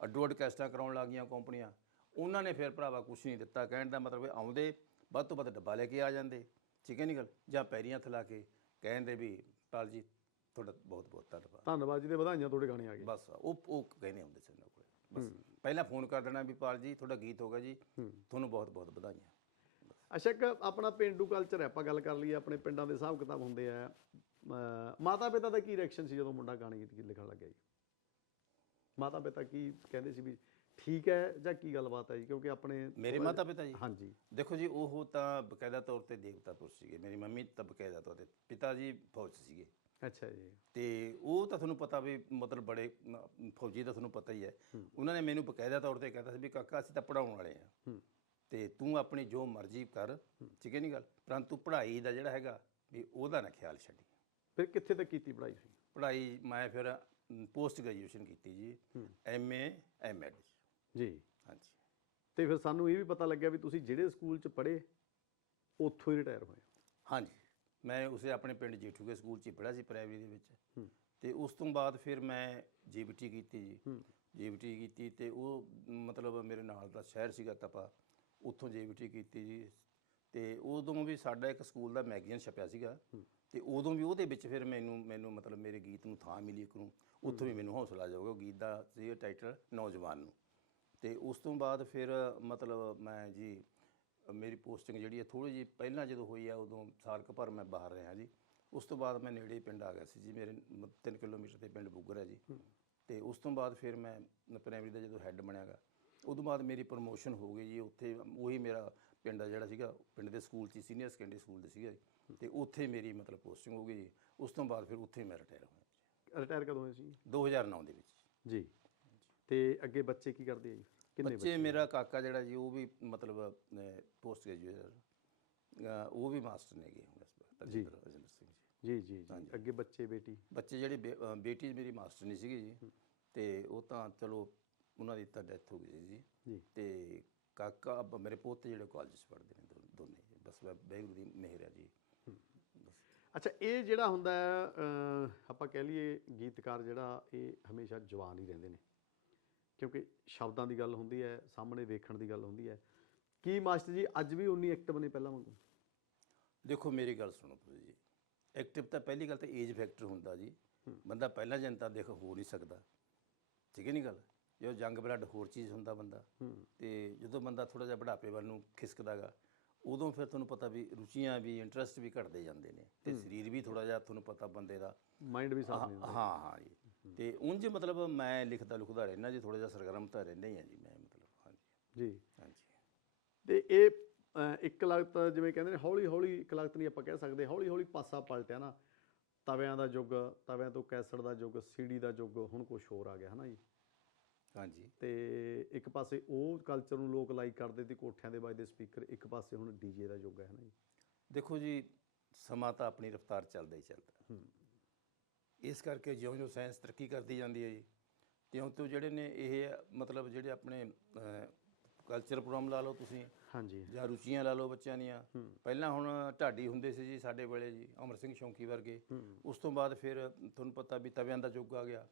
ਅੱਡੋ ਅੱਡ ਕੈਸਟਾਂ ਕਰਾਉਣ ਲੱਗ ਗਈਆਂ ਕੰਪਨੀਆਂ ਉਹਨਾਂ ਨੇ ਫਿਰ ਭਰਾਵਾ ਕੁਛ ਨਹੀਂ ਦਿੱਤਾ ਕਹਿਣ ਦਾ ਮਤਲਬ ਆਉਂਦੇ ਵੱਧ ਤੋਂ ਵੱਧ ਡੱਬਾ ਲੈ ਕੇ ਆ ਜਾਂਦੇ। ਠੀਕ ਹੈ ਨਹੀਂ ਗੱਲ? ਜਾਂ ਪੈਰੀਆਂ ਥਲਾ ਕੇ ਕਹਿੰਦੇ ਵੀ ਪਾਲ ਜੀ ਤੁਹਾਡਾ ਬਹੁਤ ਬਹੁਤ ਧੰਨਵਾਦ। ਧੰਨਵਾਦ ਜੀ ਤੇ ਵਧਾਈਆਂ ਤੁਹਾਡੇ ਗਾਣੇ ਆ ਗਏ। ਬਸ ਉਹ ਉਹ ਕਹਿੰਦੇ ਹੁੰਦੇ ਸੀ ਉਹਨਾਂ ਕੋਲੇ। ਬਸ ਪਹਿਲਾਂ ਫੋਨ ਕਰ ਦੇਣਾ ਵੀ ਪਾਲ ਜੀ ਤੁਹਾਡਾ ਗੀਤ ਹੋ ਗਿਆ ਜੀ। ਤੁਹਾਨੂੰ ਬਹੁਤ ਬਹੁਤ ਵਧਾਈਆਂ। ਅੱਛਾ ਇੱਕ ਆਪਣਾ ਪਿੰਡੂ ਕਲਚਰ ਹੈ ਆਪਾਂ ਗੱਲ ਕਰ ਲਈਏ ਆਪਣੇ ਪਿੰਡਾਂ ਦੇ ਹਿਸਾਬ ਕਿਤਾਬ ਹੁੰਦੇ ਆ। ਮਾਤਾ ਪਿਤਾ ਦਾ ਕੀ ਰਿਐਕਸ਼ਨ ਸੀ ਜਦੋਂ ਮੁੰਡਾ ਗਾਣੇ ਗੀਤ ਲਿਖਣ ਲੱਗਿਆ ਜੀ? ਮਾਤਾ ਪਿਤਾ ਕੀ ਕਹਿੰਦੇ ਸੀ ਵੀ ਠੀਕ ਹੈ ਜਾਂ ਕੀ ਗੱਲਬਾਤ ਹੈ ਜੀ? ਕਿਉਂਕਿ ਆਪਣੇ ਮੇਰੇ ਮਾਤਾ ਪਿਤਾ ਜੀ? ਹਾਂਜੀ। ਦੇਖੋ ਜੀ ਉਹ ਤਾਂ ਬਕਾਇਦਾ ਤੌਰ ਤੇ ਦੇਵਤਾ ਪੁਰਸ਼ ਸੀਗੇ। ਮੇਰੀ ਮੰਮੀ ਤਾਂ ਬਕਾਇਦਾ ਤੌਰ ਤੇ ਪਿਤਾ ਜੀ ਫੌਜ ਸੀਗੇ। ਅੱਛਾ ਜੀ। ਤੇ ਉਹ ਤਾਂ ਤੁਹਾਨੂੰ ਪਤਾ ਵੀ ਮਤਲਬ ਬੜੇ ਫੌਜੀ ਦਾ ਤੁਹਾਨੂੰ ਪਤਾ ਹੀ ਹੈ। ਉਹਨਾਂ ਨੇ ਮੈਨੂੰ ਬਕਾਇਦਾ ਤੌਰ ਤੇ ਕਹਿੰਦਾ ਸੀ ਵੀ ਕਾਕਾ ਅਸੀਂ ਤਾਂ ਪੜਾਉਣ ਵਾਲੇ ਆ ਤੇ ਤੂੰ ਆਪਣੀ ਜੋ ਮਰਜ਼ੀ ਕਰ ਠੀਕ ਹੈ ਨਹੀਂ ਗੱਲ? ਪਰੰਤੂ ਪੜ੍ਹਾਈ ਦਾ ਜਿਹੜਾ ਹੈਗਾ ਵੀ ਉਹਦਾ ਨਾ ਖਿਆਲ ਛੱਡੀ। ਫਿਰ ਕਿੱਥੇ ਤੱਕ ਕੀਤੀ ਪੜ੍ਹਾਈ ਸੀ ਪੜ੍ਹਾਈ ਮੈਂ ਫਿਰ ਪੋਸਟ ਗ੍ਰੈਜੂਏਸ਼ਨ ਕੀਤੀ ਜੀ। ਐਮਏ ਐਮਐਡ ਜੀ। ਹਾਂਜੀ। ਤੇ ਫਿਰ ਸਾਨੂੰ ਇਹ ਵੀ ਪਤਾ ਲੱਗਿਆ ਵੀ ਤੁਸੀਂ ਜਿਹੜੇ ਸਕੂਲ 'ਚ ਪੜ੍ਹੇ ਉੱਥੋਂ ਹੀ ਰਿਟਾਇਰ ਹੋਏ ਹਾਂਜੀ। ਮੈਂ ਉਸੇ ਆਪਣੇ ਪਿੰਡ ਜੇਠੂਗੇ ਸਕੂਲ 'ਚ ਹੀ ਪੜ੍ਹਿਆ ਸੀ ਪ੍ਰਾਇਮਰੀ ਦੇ ਵਿੱਚ। ਤੇ ਉਸ ਤੋਂ ਬਾਅਦ ਫਿਰ ਮੈਂ ਜੀਬੀਟੀ ਕੀਤੀ ਜੀ। ਜੀਬੀਟੀ ਕੀਤੀ ਤੇ ਉਹ ਮਤਲਬ ਮੇਰੇ ਨਾਲ ਦਾ ਸ਼ਹਿਰ ਸੀਗਾ ਤਪਾ। ਉੱਥੋਂ ਜੀਬੀਟੀ ਕੀਤੀ ਜੀ। ਤੇ ਉਦੋਂ ਵੀ ਸਾਡਾ ਇੱਕ ਸਕੂਲ ਦਾ ਮੈਗਜ਼ੀਨ ਛਪਿਆ ਸੀਗਾ। ਤੇ ਉਦੋਂ ਵੀ ਉਹਦੇ ਵਿੱਚ ਫਿਰ ਮੈਨੂੰ ਮੈਨੂੰ ਮਤਲਬ ਮੇਰੇ ਗੀਤ ਨੂੰ ਥਾਂ ਮਿਲੀ ਇੱਕ ਨੂੰ। ਉੱਥੋਂ ਵੀ ਮੈਨੂੰ ਹੌਸਲਾ ਜਾਊਗਾ। ਉਹ ਗੀਤ ਦਾ ਸੀ ਟਾਈਟਲ ਨੌਜਵਾਨ ਨੂੰ। ਤੇ ਉਸ ਤੋਂ ਬਾਅਦ ਫਿਰ ਮਤਲਬ ਮੈਂ ਜੀ ਮੇਰੀ ਪੋਸਟਿੰਗ ਜਿਹੜੀ ਹੈ ਥੋੜੀ ਜਿਹੀ ਪਹਿਲਾਂ ਜਦੋਂ ਹੋਈ ਆ ਉਦੋਂ ਸਾਲ ਕੁ ਭਰ ਮੈਂ ਬਾਹਰ ਰਿਹਾ ਜੀ। ਉਸ ਤੋਂ ਬਾਅਦ ਮੈਂ ਨੇੜੇ ਪਿੰਡ ਆ ਗਿਆ ਸੀ ਜੀ। ਮੇਰੇ 3 ਕਿਲੋਮੀਟਰ ਤੇ ਪਿੰਡ ਬੁੱਗਰ ਹੈ ਜੀ। ਤੇ ਉਸ ਤੋਂ ਬਾਅਦ ਫਿਰ ਮੈਂ ਪ੍ਰਾਇਮਰੀ ਦਾ ਜਦੋਂ ਹੈੱਡ ਬਣਿਆਗਾ ਉਦੋਂ ਬਾਅਦ ਮੇਰੀ ਪ੍ਰਮੋਸ਼ਨ ਹੋ ਗਈ ਜੀ। ਉੱਥੇ ਉਹੀ ਮੇਰਾ ਪਿੰਡ ਦਾ ਜਿਹੜਾ ਸੀਗਾ ਪਿੰਡ ਦੇ ਸਕੂਲ 'ਚ ਸੀਨੀਅਰ ਸੈਕੰਡਰੀ ਸਕੂਲ ਦੇ ਸੀਗਾ। ਜੀ। ਤੇ ਉੱਥੇ ਮੇਰੀ ਮਤਲਬ ਪੋਸਟਿੰਗ ਹੋ ਗਈ ਜੀ। ਉਸ ਤੋਂ ਬਾਅਦ ਫਿਰ ਉੱਥੇ ਮੈਂ ਰਿਟਾਇਰ ਹੋਇਆ ਰਿਟਾਇਰ ਕਦੋਂ ਹੋਏ ਸੀ? 2009 ਦੇ ਵਿੱਚ ਜੀ। ਤੇ ਅੱਗੇ ਬੱਚੇ ਕੀ ਕਰਦੇ ਆ ਜੀ? ਕਿੰਨੇ ਬੱਚੇ ਮੇਰਾ ਕਾਕਾ ਜਿਹੜਾ ਜੀ ਉਹ ਵੀ ਮਤਲਬ ਪੋਸਟ ਗ੍ਰੈਜੂਏਟ ਉਹ ਵੀ ਮਾਸਟਰ ਨੇ ਗਏ ਇਸ ਵਕਤ ਜੀ। ਸਿੰਘ ਜੀ। ਜੀ ਅੱਗੇ ਬੱਚੇ ਬੇਟੀ? ਬੱਚੇ ਜਿਹੜੀ ਬੇਟੀ ਮੇਰੀ ਮਾਸਟਰ ਨਹੀਂ ਸੀਗੀ ਜੀ। ਤੇ ਉਹ ਤਾਂ ਚਲੋ ਉਹਨਾਂ ਦੀ ਤਾਂ ਡੈਥ ਹੋ ਗਈ ਜੀ। ਜੀ। ਤੇ ਕਾਕਾ ਮੇਰੇ ਪੋਤੇ ਜਿਹੜੇ ਕਾਲਜ 'ਚ ਪੜ੍ਹਦੇ ਨੇ ਦੋਨੇ। ਬਸ ਵਾਹਿਗੁਰੂ ਦੀ ਮਿਹਰ ਹੈ। ਜੀ ਅੱਛਾ ਇਹ ਜਿਹੜਾ ਹੁੰਦਾ ਆਪਾਂ ਕਹਿ ਲਈਏ ਗੀਤਕਾਰ ਜਿਹੜਾ ਇਹ ਹਮੇਸ਼ਾ ਜਵਾਨ ਹੀ ਰਹਿੰਦੇ ਨੇ। ਕਿਉਂਕਿ ਸ਼ਬਦਾਂ ਦੀ ਗੱਲ ਹੁੰਦੀ ਹੈ ਸਾਹਮਣੇ ਵੇਖਣ ਦੀ ਗੱਲ ਹੁੰਦੀ ਹੈ। ਕੀ ਮਾਸਟਰ ਜੀ ਅੱਜ ਵੀ ਉਨੀ ਐਕਟਿਵ ਨੇ ਪਹਿਲਾਂ ਵਾਂਗੂ? ਦੇਖੋ ਮੇਰੀ ਗੱਲ ਸੁਣੋ ਤੁਸੀਂ ਜੀ। ਐਕਟਿਵ ਤਾਂ ਪਹਿਲੀ ਗੱਲ ਤਾਂ ਏਜ ਫੈਕਟਰ ਹੁੰਦਾ ਜੀ। ਬੰਦਾ ਪਹਿਲਾਂ ਜਨਤਾ ਦੇਖ ਹੋ ਨਹੀਂ ਸਕਦਾ। ਠੀਕ ਹੈ ਨਹੀਂ ਗੱਲ? ਜੋ ਜੰਗ ਬਲੱਡ ਹੋਰ ਚੀਜ਼ ਹੁੰਦਾ ਬੰਦਾ ਤੇ ਜਦੋਂ ਬੰਦਾ ਥੋੜਾ ਜਿਹਾ ਬੁਢਾਪੇ ਵੱਲ ਨੂੰ ਖਿਸਕਦਾਗਾ ਉਦੋਂ ਫਿਰ ਤੁਹਾਨੂੰ ਪਤਾ ਵੀ ਰੁਚੀਆਂ ਵੀ ਇੰਟਰਸਟ ਵੀ ਘਟਦੇ ਜਾਂਦੇ ਨੇ। ਤੇ ਸਰੀਰ ਵੀ ਥੋੜਾ ਜਿਹਾ ਤੁਹਾਨੂੰ ਪਤਾ ਬੰਦੇ ਦਾ। ਮਾਈਂਡ ਵੀ ਹਾਂ ਨਹੀਂ ਹਾਂ ਹਾਂ ਜੀ। ਤੇ ਉਂਝ ਮਤਲਬ ਮੈਂ ਲਿਖਦਾ ਲੁਖਦਾ ਰਹਿਣਾ ਜੀ ਥੋੜਾ ਜਿਹਾ ਸਰਗਰਮ ਤਾਂ ਰਹਿੰਦਾ ਹੀ ਆ ਜੀ ਮੈਂ ਮਤਲਬ ਹਾਂਜੀ। ਜੀ। ਹਾਂਜੀ। ਤੇ ਇਹ ਇੱਕ ਲਗਤ ਜਿਵੇਂ ਕਹਿੰਦੇ ਨੇ ਹੌਲੀ ਹੌਲੀ ਇੱਕ ਲਗਤ ਨਹੀਂ ਆਪਾਂ ਕਹਿ ਸਕਦੇ ਹੌਲੀ ਹੌਲੀ ਪਾਸਾ ਪਲਟਿਆ ਨਾ। ਤਵਿਆਂ ਦਾ ਯੁੱਗ ਤਵਿਆਂ ਤੋਂ ਕੈਸਟ ਦਾ ਯੁੱਗ ਸੀਡੀ ਦਾ ਯੁੱਗ ਹੁਣ ਕੁਝ ਹੋਰ ਆ ਗਿਆ ਹਨਾ ਜੀ। ਹਾਂਜੀ। ਤੇ ਇੱਕ ਪਾਸੇ ਉਹ ਕਲਚਰ ਨੂੰ ਲੋਕ ਲਾਈਕ ਕਰਦੇ ਤੇ ਕੋਠਿਆਂ ਦੇ ਵੱਜਦੇ ਸਪੀਕਰ ਇੱਕ ਪਾਸੇ ਹੁਣ ਡੀਜੇ ਦਾ ਯੁੱਗ ਹੈ ਹਨਾ ਜੀ। ਦੇਖੋ ਜੀ ਸਮਾਂ ਤਾਂ ਆਪਣੀ ਰਫ਼ਤਾਰ ਚੱਲਦਾ ਹੀ ਚੱਲਦਾ। ਹੂੰ। ਇਸ ਕਰਕੇ ਜਿਉਂ-ਜਿਉਂ ਸਾਇੰਸ ਤਰੱਕੀ ਕਰਦੀ ਜਾਂਦੀ ਹੈ ਜੀ। ਤਿਉਂ-ਤਿਉਂ ਜਿਹੜੇ ਨੇ ਇਹ ਮਤਲਬ ਜਿਹੜੇ ਆਪਣੇ ਕਲਚਰ ਪ੍ਰੋਗਰਾਮ ਲਾ ਲਓ ਤੁਸੀਂ। ਹਾਂਜੀ। ਜਾਂ ਰੁਚੀਆਂ ਲਾ ਲਓ ਬੱਚਿਆਂ ਦੀਆਂ। ਪਹਿਲਾਂ ਹੁਣ ਢਾਡੀ ਹੁੰਦੇ ਸੀ ਜੀ ਸਾਡੇ ਵੇਲੇ ਜੀ ਅਮਰ ਸਿੰਘ ਸ਼ੌਂਕੀ ਵਰਗੇ। ਉਸ ਤੋਂ ਬਾਅਦ ਫਿਰ ਤੁਹਾਨੂੰ ਪਤਾ ਵੀ ਤਵਿਆਂ ਦਾ ਯੁੱਗ ਆ ਗਿਆ।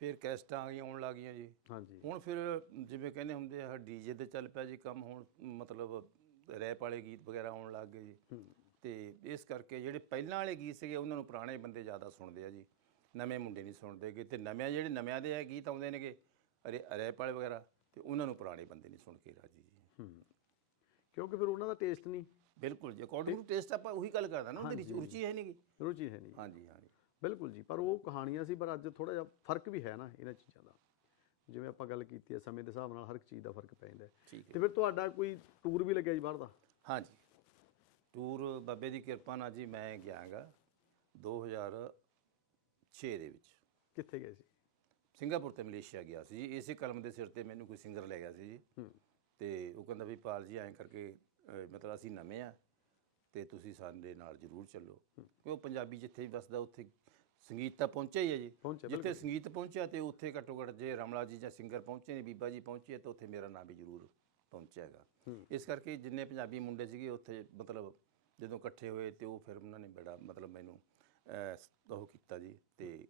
ਫਿਰ ਕੈਸਟਾਂ ਆ ਗਈਆਂ ਆਉਣ ਲੱਗ ਗਈਆਂ ਜੀ। ਹਾਂਜੀ। ਹੁਣ ਫਿਰ ਜਿਵੇਂ ਕਹਿੰਦੇ ਹੁੰਦੇ ਆ ਡੀਜੇ ਤੇ ਚੱਲ ਪਿਆ ਜੀ ਕੰਮ ਹੁਣ ਮਤਲਬ ਰੈਪ ਵਾਲੇ ਗੀਤ ਵਗੈਰਾ ਆਉਣ ਲੱਗ ਗਏ ਜੀ। ਤੇ ਇਸ ਕਰਕੇ ਜਿਹੜੇ ਪਹਿਲਾਂ ਵਾਲੇ ਗੀਤ ਸੀਗੇ ਉਹਨਾਂ ਨੂੰ ਪੁਰਾਣੇ ਬੰਦੇ ਜ਼ਿਆਦਾ ਸੁਣਦੇ ਆ ਜੀ। ਨਵੇਂ ਮੁੰਡੇ ਨਹੀਂ ਸੁਣਦੇਗੇ ਤੇ ਨਵੇਂ ਜਿਹੜੇ ਨਵਿਆਂ ਦੇ ਇਹ ਗੀਤ ਆਉਂਦੇ ਨੇਗੇ ਰੇ ਰੈਪ ਵਾਲੇ ਵਗੈਰਾ ਤੇ ਉਹਨਾਂ ਨੂੰ ਪੁਰਾਣੇ ਬੰਦੇ ਨਹੀਂ ਸੁਣ ਕੇ ਰਾਜੀ ਜੀ। ਹੂੰ। ਕਿਉਂਕਿ ਫਿਰ ਉਹਨਾਂ ਦਾ ਟੇਸਟ ਨਹੀਂ। ਬਿਲਕੁਲ ਜੀ ਅਕੋਰਡਿੰਗ ਟੂ ਟੇਸਟ ਆਪਾਂ ਉਹੀ ਗੱਲ ਕਰਦਾ ਨਾ ਉਹਦੀ ਰੁਚੀ- ਰੁਚੀ ਹੈ ਨਹੀਂਗੀ ਰੁਚੀ ਹੈ ਨਹੀਂ। ਹਾਂਜੀ ਹਾਂਜੀ। ਬਿਲਕੁਲ ਜੀ ਪਰ ਉਹ ਕਹਾਣੀਆਂ ਸੀ ਪਰ ਅੱਜ ਥੋੜਾ ਜਿਹਾ ਫ਼ਰਕ ਵੀ ਹੈ ਨਾ ਇਹਨਾਂ ਚੀਜ਼ਾਂ ਦਾ। ਜਿਵੇਂ ਆਪਾਂ ਗੱਲ ਕੀਤੀ ਹੈ ਸਮੇਂ ਦੇ ਹਿਸਾਬ ਨਾਲ ਹਰ ਇੱਕ ਚੀਜ਼ ਦਾ ਫ਼ਰਕ ਪੈ ਜਾਂਦਾ ਤੇ ਫਿਰ ਤੁਹਾਡਾ ਕੋਈ ਟੂਰ ਵੀ ਲੱਗਿਆ ਜੀ ਬਾਹਰ ਦਾ? ਹਾਂਜੀ। ਟੂਰ ਬਾਬੇ ਦੀ ਕਿਰਪਾ ਨਾਲ ਜੀ ਮੈਂ ਗਿਆਗਾ 2006 ਦੇ ਵਿੱਚ। ਕਿੱਥੇ ਗਏ ਸੀ? ਸਿੰਗਾਪੁਰ ਤੇ ਮਲੇਸ਼ੀਆ ਗਿਆ ਸੀ ਜੀ। ਇਸੇ ਕਲਮ ਦੇ ਸਿਰ ਤੇ ਮੈਨੂੰ ਕੋਈ ਸਿੰਗਰ ਲੈ ਗਿਆ ਸੀ ਜੀ। ਤੇ ਉਹ ਕਹਿੰਦਾ ਵੀ ਪਾਲ ਜੀ ਐਂ ਕਰਕੇ ਅਹ, ਮਤਲਬ ਅਸੀਂ ਨਵੇਂ ਆ ਤੇ ਤੁਸੀਂ ਸਾਡੇ ਨਾਲ ਜ਼ਰੂਰ ਚੱਲੋ। ਕਿਉਂਕਿ ਉਹ ਪੰਜਾਬੀ ਜਿੱਥੇ ਵੀ ਵਸਦਾ ਉੱਥੇ ਸੰਗੀਤ ਤਾਂ ਪਹੁੰਚਿਆ ਹੀ ਹੈ ਜੀ। ਪਹੁੰਚਿਆ, ਜਿੱਥੇ ਸੰਗੀਤ ਪਹੁੰਚਿਆ ਤੇ ਉੱਥੇ ਘੱਟੋ ਘੱਟ ਜੇ ਰਮਲਾ ਜੀ ਜਾਂ ਸਿੰਗਰ ਪਹੁੰਚੇ ਨੇ ਬੀਬਾ ਜੀ ਪਹੁੰਚੇ ਤਾਂ ਉੱਥੇ ਮੇਰਾ ਨਾਮ ਵੀ ਜ਼ਰੂਰ ਪਹੁੰਚਿਆ ਹੈਗਾ। ਇਸ ਕਰਕੇ ਜਿੰਨੇ ਪੰਜਾਬੀ ਮੁੰਡੇ ਸੀਗੇ ਉੱਥੇ ਮਤਲਬ ਜਦੋਂ ਇਕੱਠੇ ਹੋਏ ਤੇ ਉਹ ਫਿਰ ਉਹਨਾਂ ਨੇ ਬੜਾ ਮਤਲਬ ਮੈਨੂੰ ਉਹ ਕੀਤਾ ਜੀ ਤੇ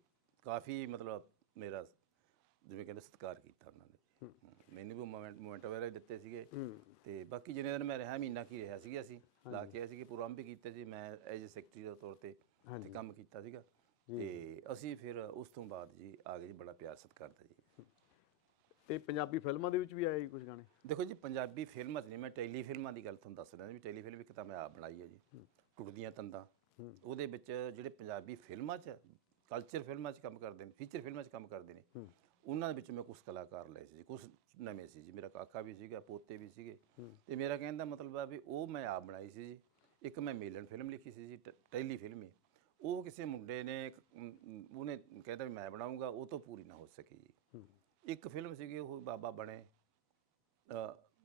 ਕਾਫੀ ਮਤਲਬ ਮੇਰਾ ਜਿਵੇਂ ਕਹਿੰਦੇ ਸਤਿਕਾਰ ਕੀਤਾ ਉਹਨਾਂ ਨੇ। ਮੈਨੂੰ ਵੀ ਮੋਮੈਂਟ ਮੋਮੈਂਟ ਵਗੈਰਾ ਦਿੱਤੇ ਸੀਗੇ ਤੇ ਬਾਕੀ ਜਿੰਨੇ ਦਿਨ ਮੈਂ ਰਿਹਾ ਮਹੀਨਾ ਕੀ ਰਿਹਾ ਸੀਗਾ ਅਸੀਂ ਲਾ ਕੇ ਆਏ ਸੀਗੇ ਪ੍ਰੋਗਰਾਮ ਵੀ ਕੀਤੇ ਸੀ ਮੈਂ ਐਜ ਸੈਕਟਰੀ ਦੇ ਤੌਰ ਤੇ ਤੇ ਕੰਮ ਕੀਤਾ ਸੀਗਾ। ਤੇ ਅਸੀਂ ਫਿਰ ਉਸ ਤੋਂ ਬਾਅਦ ਜੀ ਆ ਗਏ ਜੀ ਬੜਾ ਪਿਆਰ ਸਤਿਕਾਰ ਦਾ ਜੀ। ਤੇ ਪੰਜਾਬੀ ਫਿਲਮਾਂ ਦੇ ਵਿੱਚ ਵੀ ਆਏ ਜੀ ਕੁਝ ਗਾਣੇ? ਦੇਖੋ ਜੀ ਪੰਜਾਬੀ ਫਿਲਮਾਂ 'ਚ ਨਹੀਂ ਮੈਂ ਟੈਲੀ ਫਿਲਮਾਂ ਦੀ ਗੱਲ ਤੁਹਾਨੂੰ ਦੱਸ ਰਿਹਾ ਵੀ ਟੈਲੀ ਫਿਲਮ ਇੱਕ ਤਾਂ ਮੈਂ ਆਪ ਬਣਾਈ ਹੈ ਜੀ ਟੁੱਟਦੀਆਂ ਤੰਦਾਂ। ਉਹਦੇ ਵਿੱਚ ਜਿਹੜੇ ਪੰਜਾਬੀ ਫਿਲਮਾਂ 'ਚ ਕਲਚਰ ਫਿਲਮਾਂ 'ਚ ਕੰਮ ਕਰਦੇ ਨੇ ਫੀਚਰ ਫਿਲਮਾਂ 'ਚ ਕੰਮ ਕਰਦੇ ਨੇ ਉਹਨਾਂ ਦੇ ਵਿੱਚ ਮੈਂ ਕੁਝ ਕਲਾਕਾਰ ਲਏ ਸੀ ਜੀ ਕੁਝ ਨਵੇਂ ਸੀ ਜੀ। ਮੇਰਾ ਕਾਕਾ ਵੀ ਸੀਗਾ ਪੋਤੇ ਵੀ ਸੀਗੇ। ਤੇ ਮੇਰਾ ਕਹਿਣ ਦਾ ਮਤਲਬ ਆ ਵੀ ਉਹ ਮੈਂ ਆਪ ਬਣਾਈ ਸੀ ਜੀ। ਇੱਕ ਮੈਂ ਮੇਲਨ ਫਿਲਮ ਲਿਖੀ ਸੀ ਜੀ ਟੈਲੀ ਫਿਲਮ ਹੀ। ਉਹ ਕਿਸੇ ਮੁੰਡੇ ਨੇ ਉਹਨੇ ਕਹਿੰਦਾ ਵੀ ਮੈਂ ਬਣਾਉਂਗਾ ਉਹ ਤੋਂ ਪੂਰੀ ਨਾ ਹੋ ਸਕੀ ਜੀ। ਇੱਕ ਫਿਲਮ ਸੀਗੀ ਉਹ ਬਾਬਾ ਬਣੇ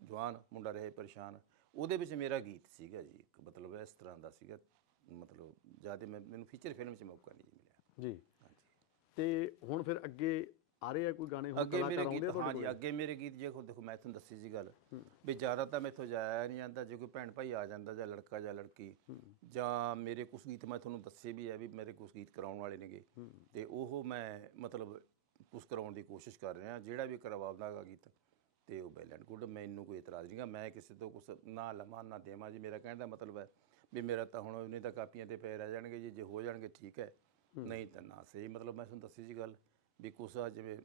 ਜਵਾਨ ਮੁੰਡਾ ਰਹੇ ਪਰੇਸ਼ਾਨ। ਉਹਦੇ ਵਿੱਚ ਮੇਰਾ ਗੀਤ ਸੀਗਾ ਜੀ ਇੱਕ ਮਤਲਬ ਇਸ ਤਰ੍ਹਾਂ ਦਾ ਸੀਗਾ ਮਤਲਬ ਜ਼ਿਆਦਾ ਮੈਨੂੰ ਫੀਚਰ ਫਿਲਮ 'ਚ ਮੌਕਾ ਨਹੀਂ ਜੀ ਮਿਲਿਆ। ਜੀ। ਤੇ ਹੁਣ ਫਿਰ ਅੱਗੇ ਆ ਰਹੇ ਆ ਕੋਈ ਗਾਣੇ ਹੁਣ ਅੱਗੇ ਮੇਰੇ ਗੀਤ ਆ ਤੁਹਾਡੇ ਹਾਂਜੀ ਅੱਗੇ ਮੇਰੇ ਗੀਤ ਜੇ ਕੋ ਦੇਖੋ ਮੈਂ ਤੁਹਾਨੂੰ ਦੱਸੀ ਸੀ ਗੱਲ ਵੀ ਜ਼ਿਆਦਾ ਤਾਂ ਮੈਥੋਂ ਜਾਇਆ ਨਹੀਂ ਜਾਂਦਾ ਜੇ ਕੋਈ ਭੈਣ ਭਾਈ ਆ ਜਾਂਦਾ ਜਾਂ ਲੜਕਾ ਜਾਂ ਲੜਕੀ ਜਾਂ ਮੇਰੇ ਕੁਝ ਗੀਤ ਮੈਂ ਤੁਹਾਨੂੰ ਦੱਸੇ ਵੀ ਹੈ ਵੀ ਮੇਰੇ ਕੁਝ ਗੀਤ ਕਰਾਉਣ ਵਾਲੇ ਨੇਗੇ। ਤੇ ਉਹ ਮੈਂ ਮਤਲਬ ਕੁਛ ਕਰਾਉਣ ਦੀ ਕੋਸ਼ਿਸ਼ ਕਰ ਰਿਹਾ ਜਿਹੜਾ ਵੀ ਕਰਵਾਉਂਦਾ ਗਾ ਗੀਤ ਤੇ ਉਹ ਵੈਲ ਐਂਡ ਗੁੱਡ ਮੈਨੂੰ ਕੋਈ ਇਤਰਾਜ਼ ਨਹੀਂਗਾ ਮੈਂ ਕਿਸੇ ਤੋਂ ਕੁਛ ਨਾ ਲਵਾਂ ਨਾ ਦੇਵਾਂ ਜੀ ਮੇਰਾ ਕਹਿਣ ਦਾ ਮਤਲਬ ਹੈ ਵੀ ਮੇਰਾ ਤਾਂ ਹੁਣ ਉਹਨੇ ਤਾਂ ਕਾਪੀਆਂ ਤੇ ਪੈ ਰਹਿ ਜਾਣਗੇ ਜੀ ਜੇ ਹੋ ਜਾਣਗੇ ਠੀਕ ਹੈ ਨਹੀਂ ਤਾਂ ਨਾ ਸਹੀ ਮਤਲਬ ਮੈਂ ਤੁਹਾਨੂੰ ਦੱਸੀ ਜੀ ਗੱਲ ਵੀ ਕੁਛ ਆ ਜਿਵੇਂ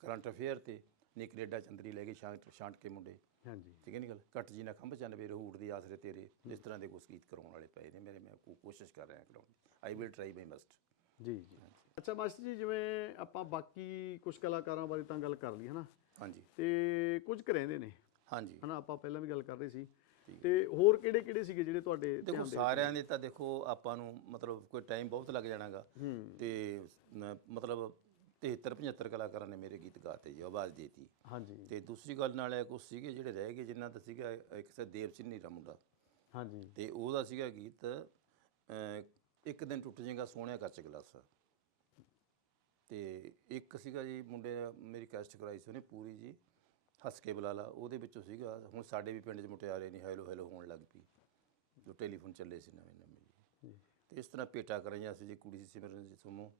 ਕਰੰਟ ਅਫੇਅਰ ਤੇ ਨੀ ਕੈਨੇਡਾ ਚੰਦਰੀ ਲੈ ਗਏ ਛਾਂਟ ਛਾਂਟ ਕੇ ਮੁੰਡੇ ਹਾਂਜੀ। ਠੀਕ ਹੈ ਨਹੀਂ ਗੱਲ? ਘੱਟ ਜੀ ਨਾ ਖੰਭ ਚੰਨ ਵੇ ਰਹੂੜ ਦੀ ਆਸਰੇ ਤੇਰੇ ਜਿਸ ਤਰ੍ਹਾਂ ਦੇ ਕੁਛ ਗੀਤ ਕਰਾਉਣ ਵਾਲੇ ਪਏ ਨੇ ਮੇਰੇ ਮੈਂ ਕੋਸ਼ਿਸ਼ ਕਰ ਰਿਹਾ ਕਰਾਉਣ ਦੀ I will try my must ਜੀ ਜੀ ਅੱਛਾ ਮਾਸਟਰ ਜੀ ਜਿਵੇਂ ਆਪਾਂ ਬਾਕੀ ਕੁਝ ਕਲਾਕਾਰਾਂ ਬਾਰੇ ਤਾਂ ਗੱਲ ਕਰ ਲਈ ਹਨਾ? ਹਾਂਜੀ। ਤੇ ਕੁਝ ਕੁ ਰਹਿੰਦੇ ਨੇ। ਹਾਂਜੀ। ਹਨਾ ਆਪਾਂ ਪਹਿਲਾਂ ਵੀ ਗੱਲ ਕਰ ਰਹੇ ਸੀ। ਤੇ ਹੋਰ ਕਿਹੜੇ ਕਿਹੜੇ ਸੀਗੇ ਜਿਹੜੇ ਤੁਹਾਡੇ ਦੇਖੋ ਸਾਰਿਆਂ ਦੇ ਤਾਂ ਦੇਖੋ ਆਪਾਂ ਨੂੰ ਮਤਲਬ ਕੋਈ ਟਾਈਮ ਬਹੁਤ ਲੱਗ ਜਾਣਾਗਾ। ਹੂੰ। ਤੇ ਨ- ਮਤਲਬ 73 75 ਕਲਾਕਾਰਾਂ ਨੇ ਮੇਰੇ ਗੀਤ ਗਾਤੇ ਜੀ ਆਵਾਜ਼ ਦੇਤੀ ਹਾਂਜੀ। ਤੇ ਦੂਸਰੀ ਗੱਲ ਨਾਲ ਇਹ ਕੁਝ ਸੀਗੇ ਜਿਹੜੇ ਰਹਿ ਗਏ ਜਿਨ੍ਹਾਂ ਦਾ ਸੀਗਾ ਇੱਕ ਸੇ ਦੇਵ ਸਿੰਘ ਨੀਰਾ ਮੁੰਡਾ। ਹਾਂਜੀ। ਤੇ ਉਹਦਾ ਸੀਗਾ ਗੀਤ ਅਹ, ਇੱਕ ਦਿਨ ਟੁੱਟ ਜਾਏਗਾ ਸੋਹਣਿਆ ਕੱਚ ਗਲਾਸਾ। ਤੇ ਇੱਕ ਸੀਗਾ ਜੀ ਮੁੰਡੇ ਨੇ ਮੇਰੀ ਕੈਸਟ ਕਰਾਈ ਸੀ ਉਹਨੇ ਪੂਰੀ ਜੀ ਹੱਸ ਕੇ ਬੁਲਾ ਲਾ। ਉਹਦੇ ਵਿੱਚੋਂ ਸੀਗਾ ਹੁਣ ਸਾਡੇ ਵੀ ਪਿੰਡ 'ਚ ਮੁਟਿਆਰੇ ਨਹੀਂ ਹੈਲੋ ਹੈਲੋ ਹੋਣ ਲੱਗ ਪਈ। ਜੋ ਟੈਲੀਫੋਨ ਚੱਲੇ ਸੀ ਨਵੇਂ ਨਵੇਂ ਜੀ। ਤੇ ਇਸ ਤਰ੍ਹਾਂ ਪੇਟਾ ਕਰਾਈਆਂ ਸੀ ਜੀ ਕੁੜੀ ਸੀ ਸਿਮਰਨ ਜੀ ਸੁਮੋ।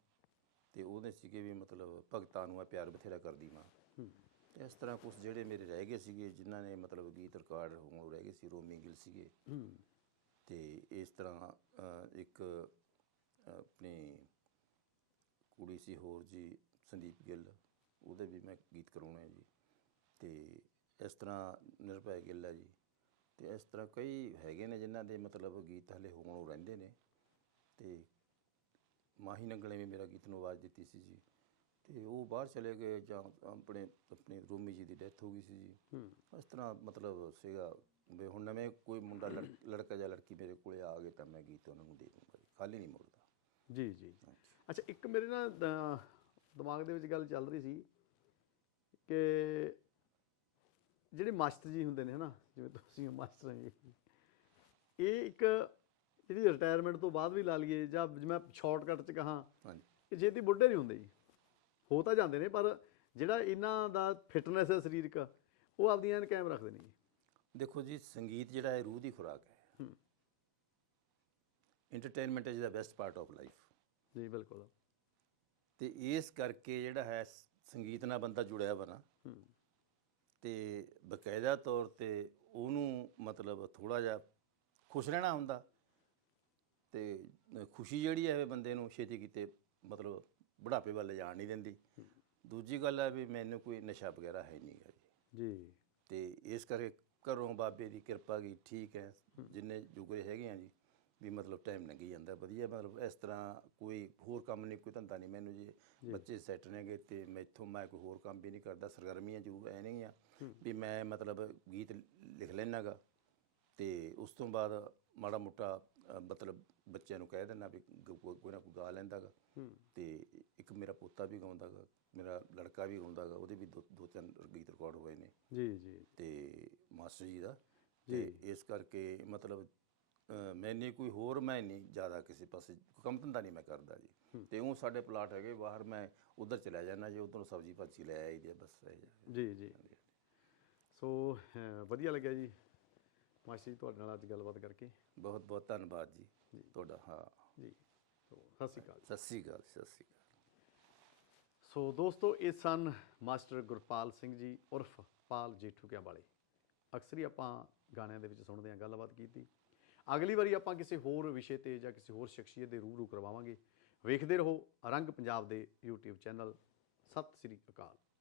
ਤੇ ਉਹਦੇ ਸੀਗੇ ਵੀ ਮਤਲਬ ਭਗਤਾਂ ਨੂੰ ਆ ਪਿਆਰ ਬਥੇਰਾ ਕਰਦੀ ਮਾਂ। ਤੇ ਇਸ ਤਰ੍ਹਾਂ ਕੁਝ ਜਿਹੜੇ ਮੇਰੇ ਰਹਿ ਗਏ ਸੀਗੇ ਜਿਨ੍ਹਾਂ ਨੇ ਮਤਲਬ ਗੀਤ ਰਿਕਾਰਡ ਹੋਣ ਰਹਿ ਗਏ ਸੀ ਰੋਮੀ ਗਿਲ ਸੀਗੇ। ਇਸ ਤਰ੍ਹਾਂ ਇੱਕ ਆਪਣੀ ਕੁੜੀ ਸੀ ਹੋਰ ਜੀ ਸੰਦੀਪ ਗਿੱਲ ਉਹਦੇ ਵੀ ਮੈਂ ਗੀਤ ਕਰਵਾਉਣੇ ਜੀ। ਤੇ ਇਸ ਤਰ੍ਹਾਂ ਨਿਰਭੈ ਗਿੱਲ ਹੈ ਜੀ। ਤੇ ਇਸ ਤਰ੍ਹਾਂ ਕਈ ਹੈਗੇ ਨੇ ਜਿਨ੍ਹਾਂ ਦੇ ਮਤਲਬ ਗੀਤ ਹਲੇ ਹੋਣੋਂ ਰਹਿੰਦੇ ਨੇ। ਤੇ ਮਾਹੀ ਨੰਗਲੇ ਵੀ ਮੇਰਾ ਗੀਤ ਨੂੰ ਆਵਾਜ਼ ਦਿੱਤੀ ਸੀ ਜੀ। ਤੇ ਉਹ ਬਾਹਰ ਚਲੇ ਗਏ ਜਾਂ ਆਪਣੇ ਆਪਣੇ ਰੂਮੀ ਜੀ ਦੀ ਡੈਥ ਹੋ ਗਈ ਸੀ ਜੀ। ਇਸ ਤਰ੍ਹਾਂ ਮਤਲਬ ਸੀਗਾ ਵੀ ਹੁਣ ਨਵੇਂ ਕੋਈ ਮੁੰਡਾ ਲੜ- ਲੜਕਾ ਜਾਂ ਲੜਕੀ ਮੇਰੇ ਕੋਲੇ ਆ ਗਏ ਤਾਂ ਮੈਂ ਗੀਤ ਉਹਨਾਂ ਨੂੰ ਦੇ ਦੂੰਗਾ ਜੀ। ਖਾਲੀ ਨਹੀਂ ਮੁੜਦਾ। ਜੀ ਜੀ। ਅੱਛਾ ਇੱਕ ਮੇਰੇ ਨਾ ਦਿਮਾਗ ਦੇ ਵਿੱਚ ਗੱਲ ਚੱਲ ਰਹੀ ਸੀ ਕਿ ਜਿਹੜੇ ਮਾਸਟਰ ਜੀ ਹੁੰਦੇ ਨੇ ਹਨਾ ਜਿਵੇਂ ਤੁਸੀਂ ਹੋ ਮਾਸਟਰ ਹੋ ਜੀ। ਇਹ ਇੱਕ ਜਿਹੜੀ ਰਿਟਾਇਰਮੈਂਟ ਤੋਂ ਬਾਅਦ ਵੀ ਲਾ ਲਈਏ ਜਾਂ ਜਿਵੇਂ ਸ਼ਾਰਟਕਟ ਚ ਕਹਾਂ ਹਾਂਜੀ। ਇਹ ਛੇਤੀ ਬੁੱਢੇ ਨਹੀਂ ਹੁੰਦੇ ਜੀ। ਹੋ ਤਾਂ ਜਾਂਦੇ ਨੇ ਪਰ ਜਿਹੜਾ ਇਹਨਾਂ ਦਾ ਫਿਟਨੈਸ ਹੈ ਸਰੀਰਕ ਉਹ ਆਪਦੀਆਂ ਐਨ ਕਾਇਮ ਰੱਖਦੇ ਨੇ ਜੀ। ਦੇਖੋ ਜੀ ਸੰਗੀਤ ਜਿਹੜਾ ਹੈ ਰੂਹ ਦੀ ਖੁਰਾਕ ਹੈ। ਹੂੰ। Entertainment is the best part of life ਜੀ ਬਿਲਕੁਲ। ਤੇ ਇਸ ਕਰਕੇ ਜਿਹੜਾ ਹੈ ਸੰਗੀਤ ਨਾਲ ਬੰਦਾ ਜੁੜਿਆ ਵਾ ਨਾ ਹੂੰ। ਤੇ ਬਕਾਇਦਾ ਤੌਰ ਤੇ ਉਹਨੂੰ ਮਤਲਬ ਥੋੜਾ ਜਿਹਾ ਖੁਸ਼ ਰਹਿਣਾ ਹੁੰਦਾ ਤੇ ਖੁਸ਼ੀ ਜਿਹੜੀ ਹੈ ਬੰਦੇ ਨੂੰ ਛੇਤੀ ਕੀਤੇ ਮਤਲਬ ਬੁਢਾਪੇ ਵੱਲ ਜਾਣ ਨਹੀਂ ਦਿੰਦੀ। ਦੂਜੀ ਗੱਲ ਹੈ ਵੀ ਮੈਨੂੰ ਕੋਈ ਨਸ਼ਾ ਵਗੈਰਾ ਹੈ ਨਹੀਂ ਜੀ। ਜੀ। ਤੇ ਇਸ ਕਰਕੇ ਘਰੋਂ ਬਾਬੇ ਦੀ ਕਿਰਪਾ ਗਈ ਠੀਕ ਹੈ ਜਿੰਨੇ ਜੁਗਰੇ ਹੈਗੇ ਆ ਜੀ ਵੀ ਮਤਲਬ ਟਾਈਮ ਲੰਘੀ ਜਾਂਦਾ ਵਧੀਆ ਮਤਲਬ ਇਸ ਤਰ੍ਹਾਂ ਕੋਈ ਹੋਰ ਕੰਮ ਨਹੀਂ ਕੋਈ ਧੰਦਾ ਨਹੀਂ ਮੈਨੂੰ ਜੀ। ਬੱਚੇ ਸੈੱਟ ਨੇਗੇ ਤੇ ਮੈਥੋਂ ਮੈਂ ਕੋਈ ਹੋਰ ਕੰਮ ਵੀ ਨਹੀਂ ਕਰਦਾ ਸਰਗਰਮੀਆਂ ਜ਼ਰੂਰ ਐ ਨਹੀਂ ਆ ਵੀ ਮੈਂ ਮਤਲਬ ਗੀਤ ਲਿਖ ਲੈਣਾਗਾ ਤੇ ਉਸ ਤੋਂ ਬਾਅਦ ਮਾੜਾ ਮੋਟਾ ਮਤਲਬ ਬੱਚਿਆਂ ਨੂੰ ਕਹਿ ਦਿੰਦਾ ਵੀ ਗ- ਕੋਈ ਕੋਈ ਨਾ ਕੋਈ ਗਾ ਲੈਂਦਾਗਾ। ਹੂੰ। ਤੇ ਇੱਕ ਮੇਰਾ ਪੋਤਾ ਵੀ ਗਾਉਂਦਾਗਾ ਮੇਰਾ ਲੜਕਾ ਵੀ ਗਾਉਂਦਾਗਾ ਉਹਦੇ ਵੀ ਦੋ ਦੋ ਤਿੰਨ ਗੀਤ ਰਿਕਾਰਡ ਹੋਏ ਨੇ। ਜੀ ਜੀ। ਤੇ ਮਾਸਟਰ ਜੀ ਦਾ। ਤੇ ਇਸ ਕਰਕੇ ਮਤਲਬ ਅ, ਮੈਨੇ ਕੋਈ ਹੋਰ ਮੈਂ ਨਹੀਂ ਜ਼ਿਆਦਾ ਕਿਸੇ ਪਾਸੇ ਕੰਮ ਧੰਦਾ ਨਹੀਂ ਮੈਂ ਕਰਦਾ ਜੀ। ਤੇ ਉਹ ਸਾਡੇ ਪਲਾਟ ਹੈਗੇ ਬਾਹਰ ਮੈਂ ਉਧਰ ਚਲਾ ਜਾਣਾ ਜੀ ਉਧਰੋਂ ਸਬਜ਼ੀ ਭਾਜੀ ਲੈ ਆਈ ਦੀ ਬਸ ਇਹ ਜਿਹਾ। ਜੀ ਜੀ। ਸੋ ਅਹ, ਵਧੀਆ ਲੱਗਿਆ ਜੀ। ਮਾਸਟਰ ਜੀ ਤੁਹਾਡੇ ਨਾਲ ਅੱਜ ਗੱਲਬਾਤ ਕਰਕੇ। ਬਹੁਤ ਬਹੁਤ ਧੰਨਵਾਦ ਜੀ ਤੁਹਾਡਾ ਹਾਂ। ਜੀ। ਸਤਿ ਸ਼੍ਰੀ ਅਕਾਲ ਸਤਿ ਸ੍ਰੀ ਅਕਾਲ ਸਤਿ ਸ੍ਰੀ ਅਕਾਲ। ਸੋ ਦੋਸਤੋ ਇਹ ਸਨ ਮਾਸਟਰ ਗੁਰਪਾਲ ਸਿੰਘ ਜੀ ਉਰਫ ਪਾਲ ਜੇਠੂਕਿਆਂ ਵਾਲੇ। ਅਕਸਰ ਹੀ ਆਪਾਂ ਗਾਣਿਆਂ ਦੇ ਵਿੱਚ ਸੁਣਦੇ ਹਾਂ ਗੱਲਬਾਤ ਕੀਤੀ। ਅਗਲੀ ਵਾਰੀ ਆਪਾਂ ਕਿਸੇ ਹੋਰ ਵਿਸ਼ੇ ਤੇ ਜਾਂ ਕਿਸੇ ਹੋਰ ਸ਼ਖਸੀਅਤ ਦੇ ਰੂਬਰੂ ਕਰਵਾਵਾਂਗੇ। ਵੇਖਦੇ ਰਹੋ ਰੰਗ ਪੰਜਾਬ ਦੇ YouTube ਚੈਨਲ। ਸਤਿ ਸ੍ਰੀ ਅਕਾਲ।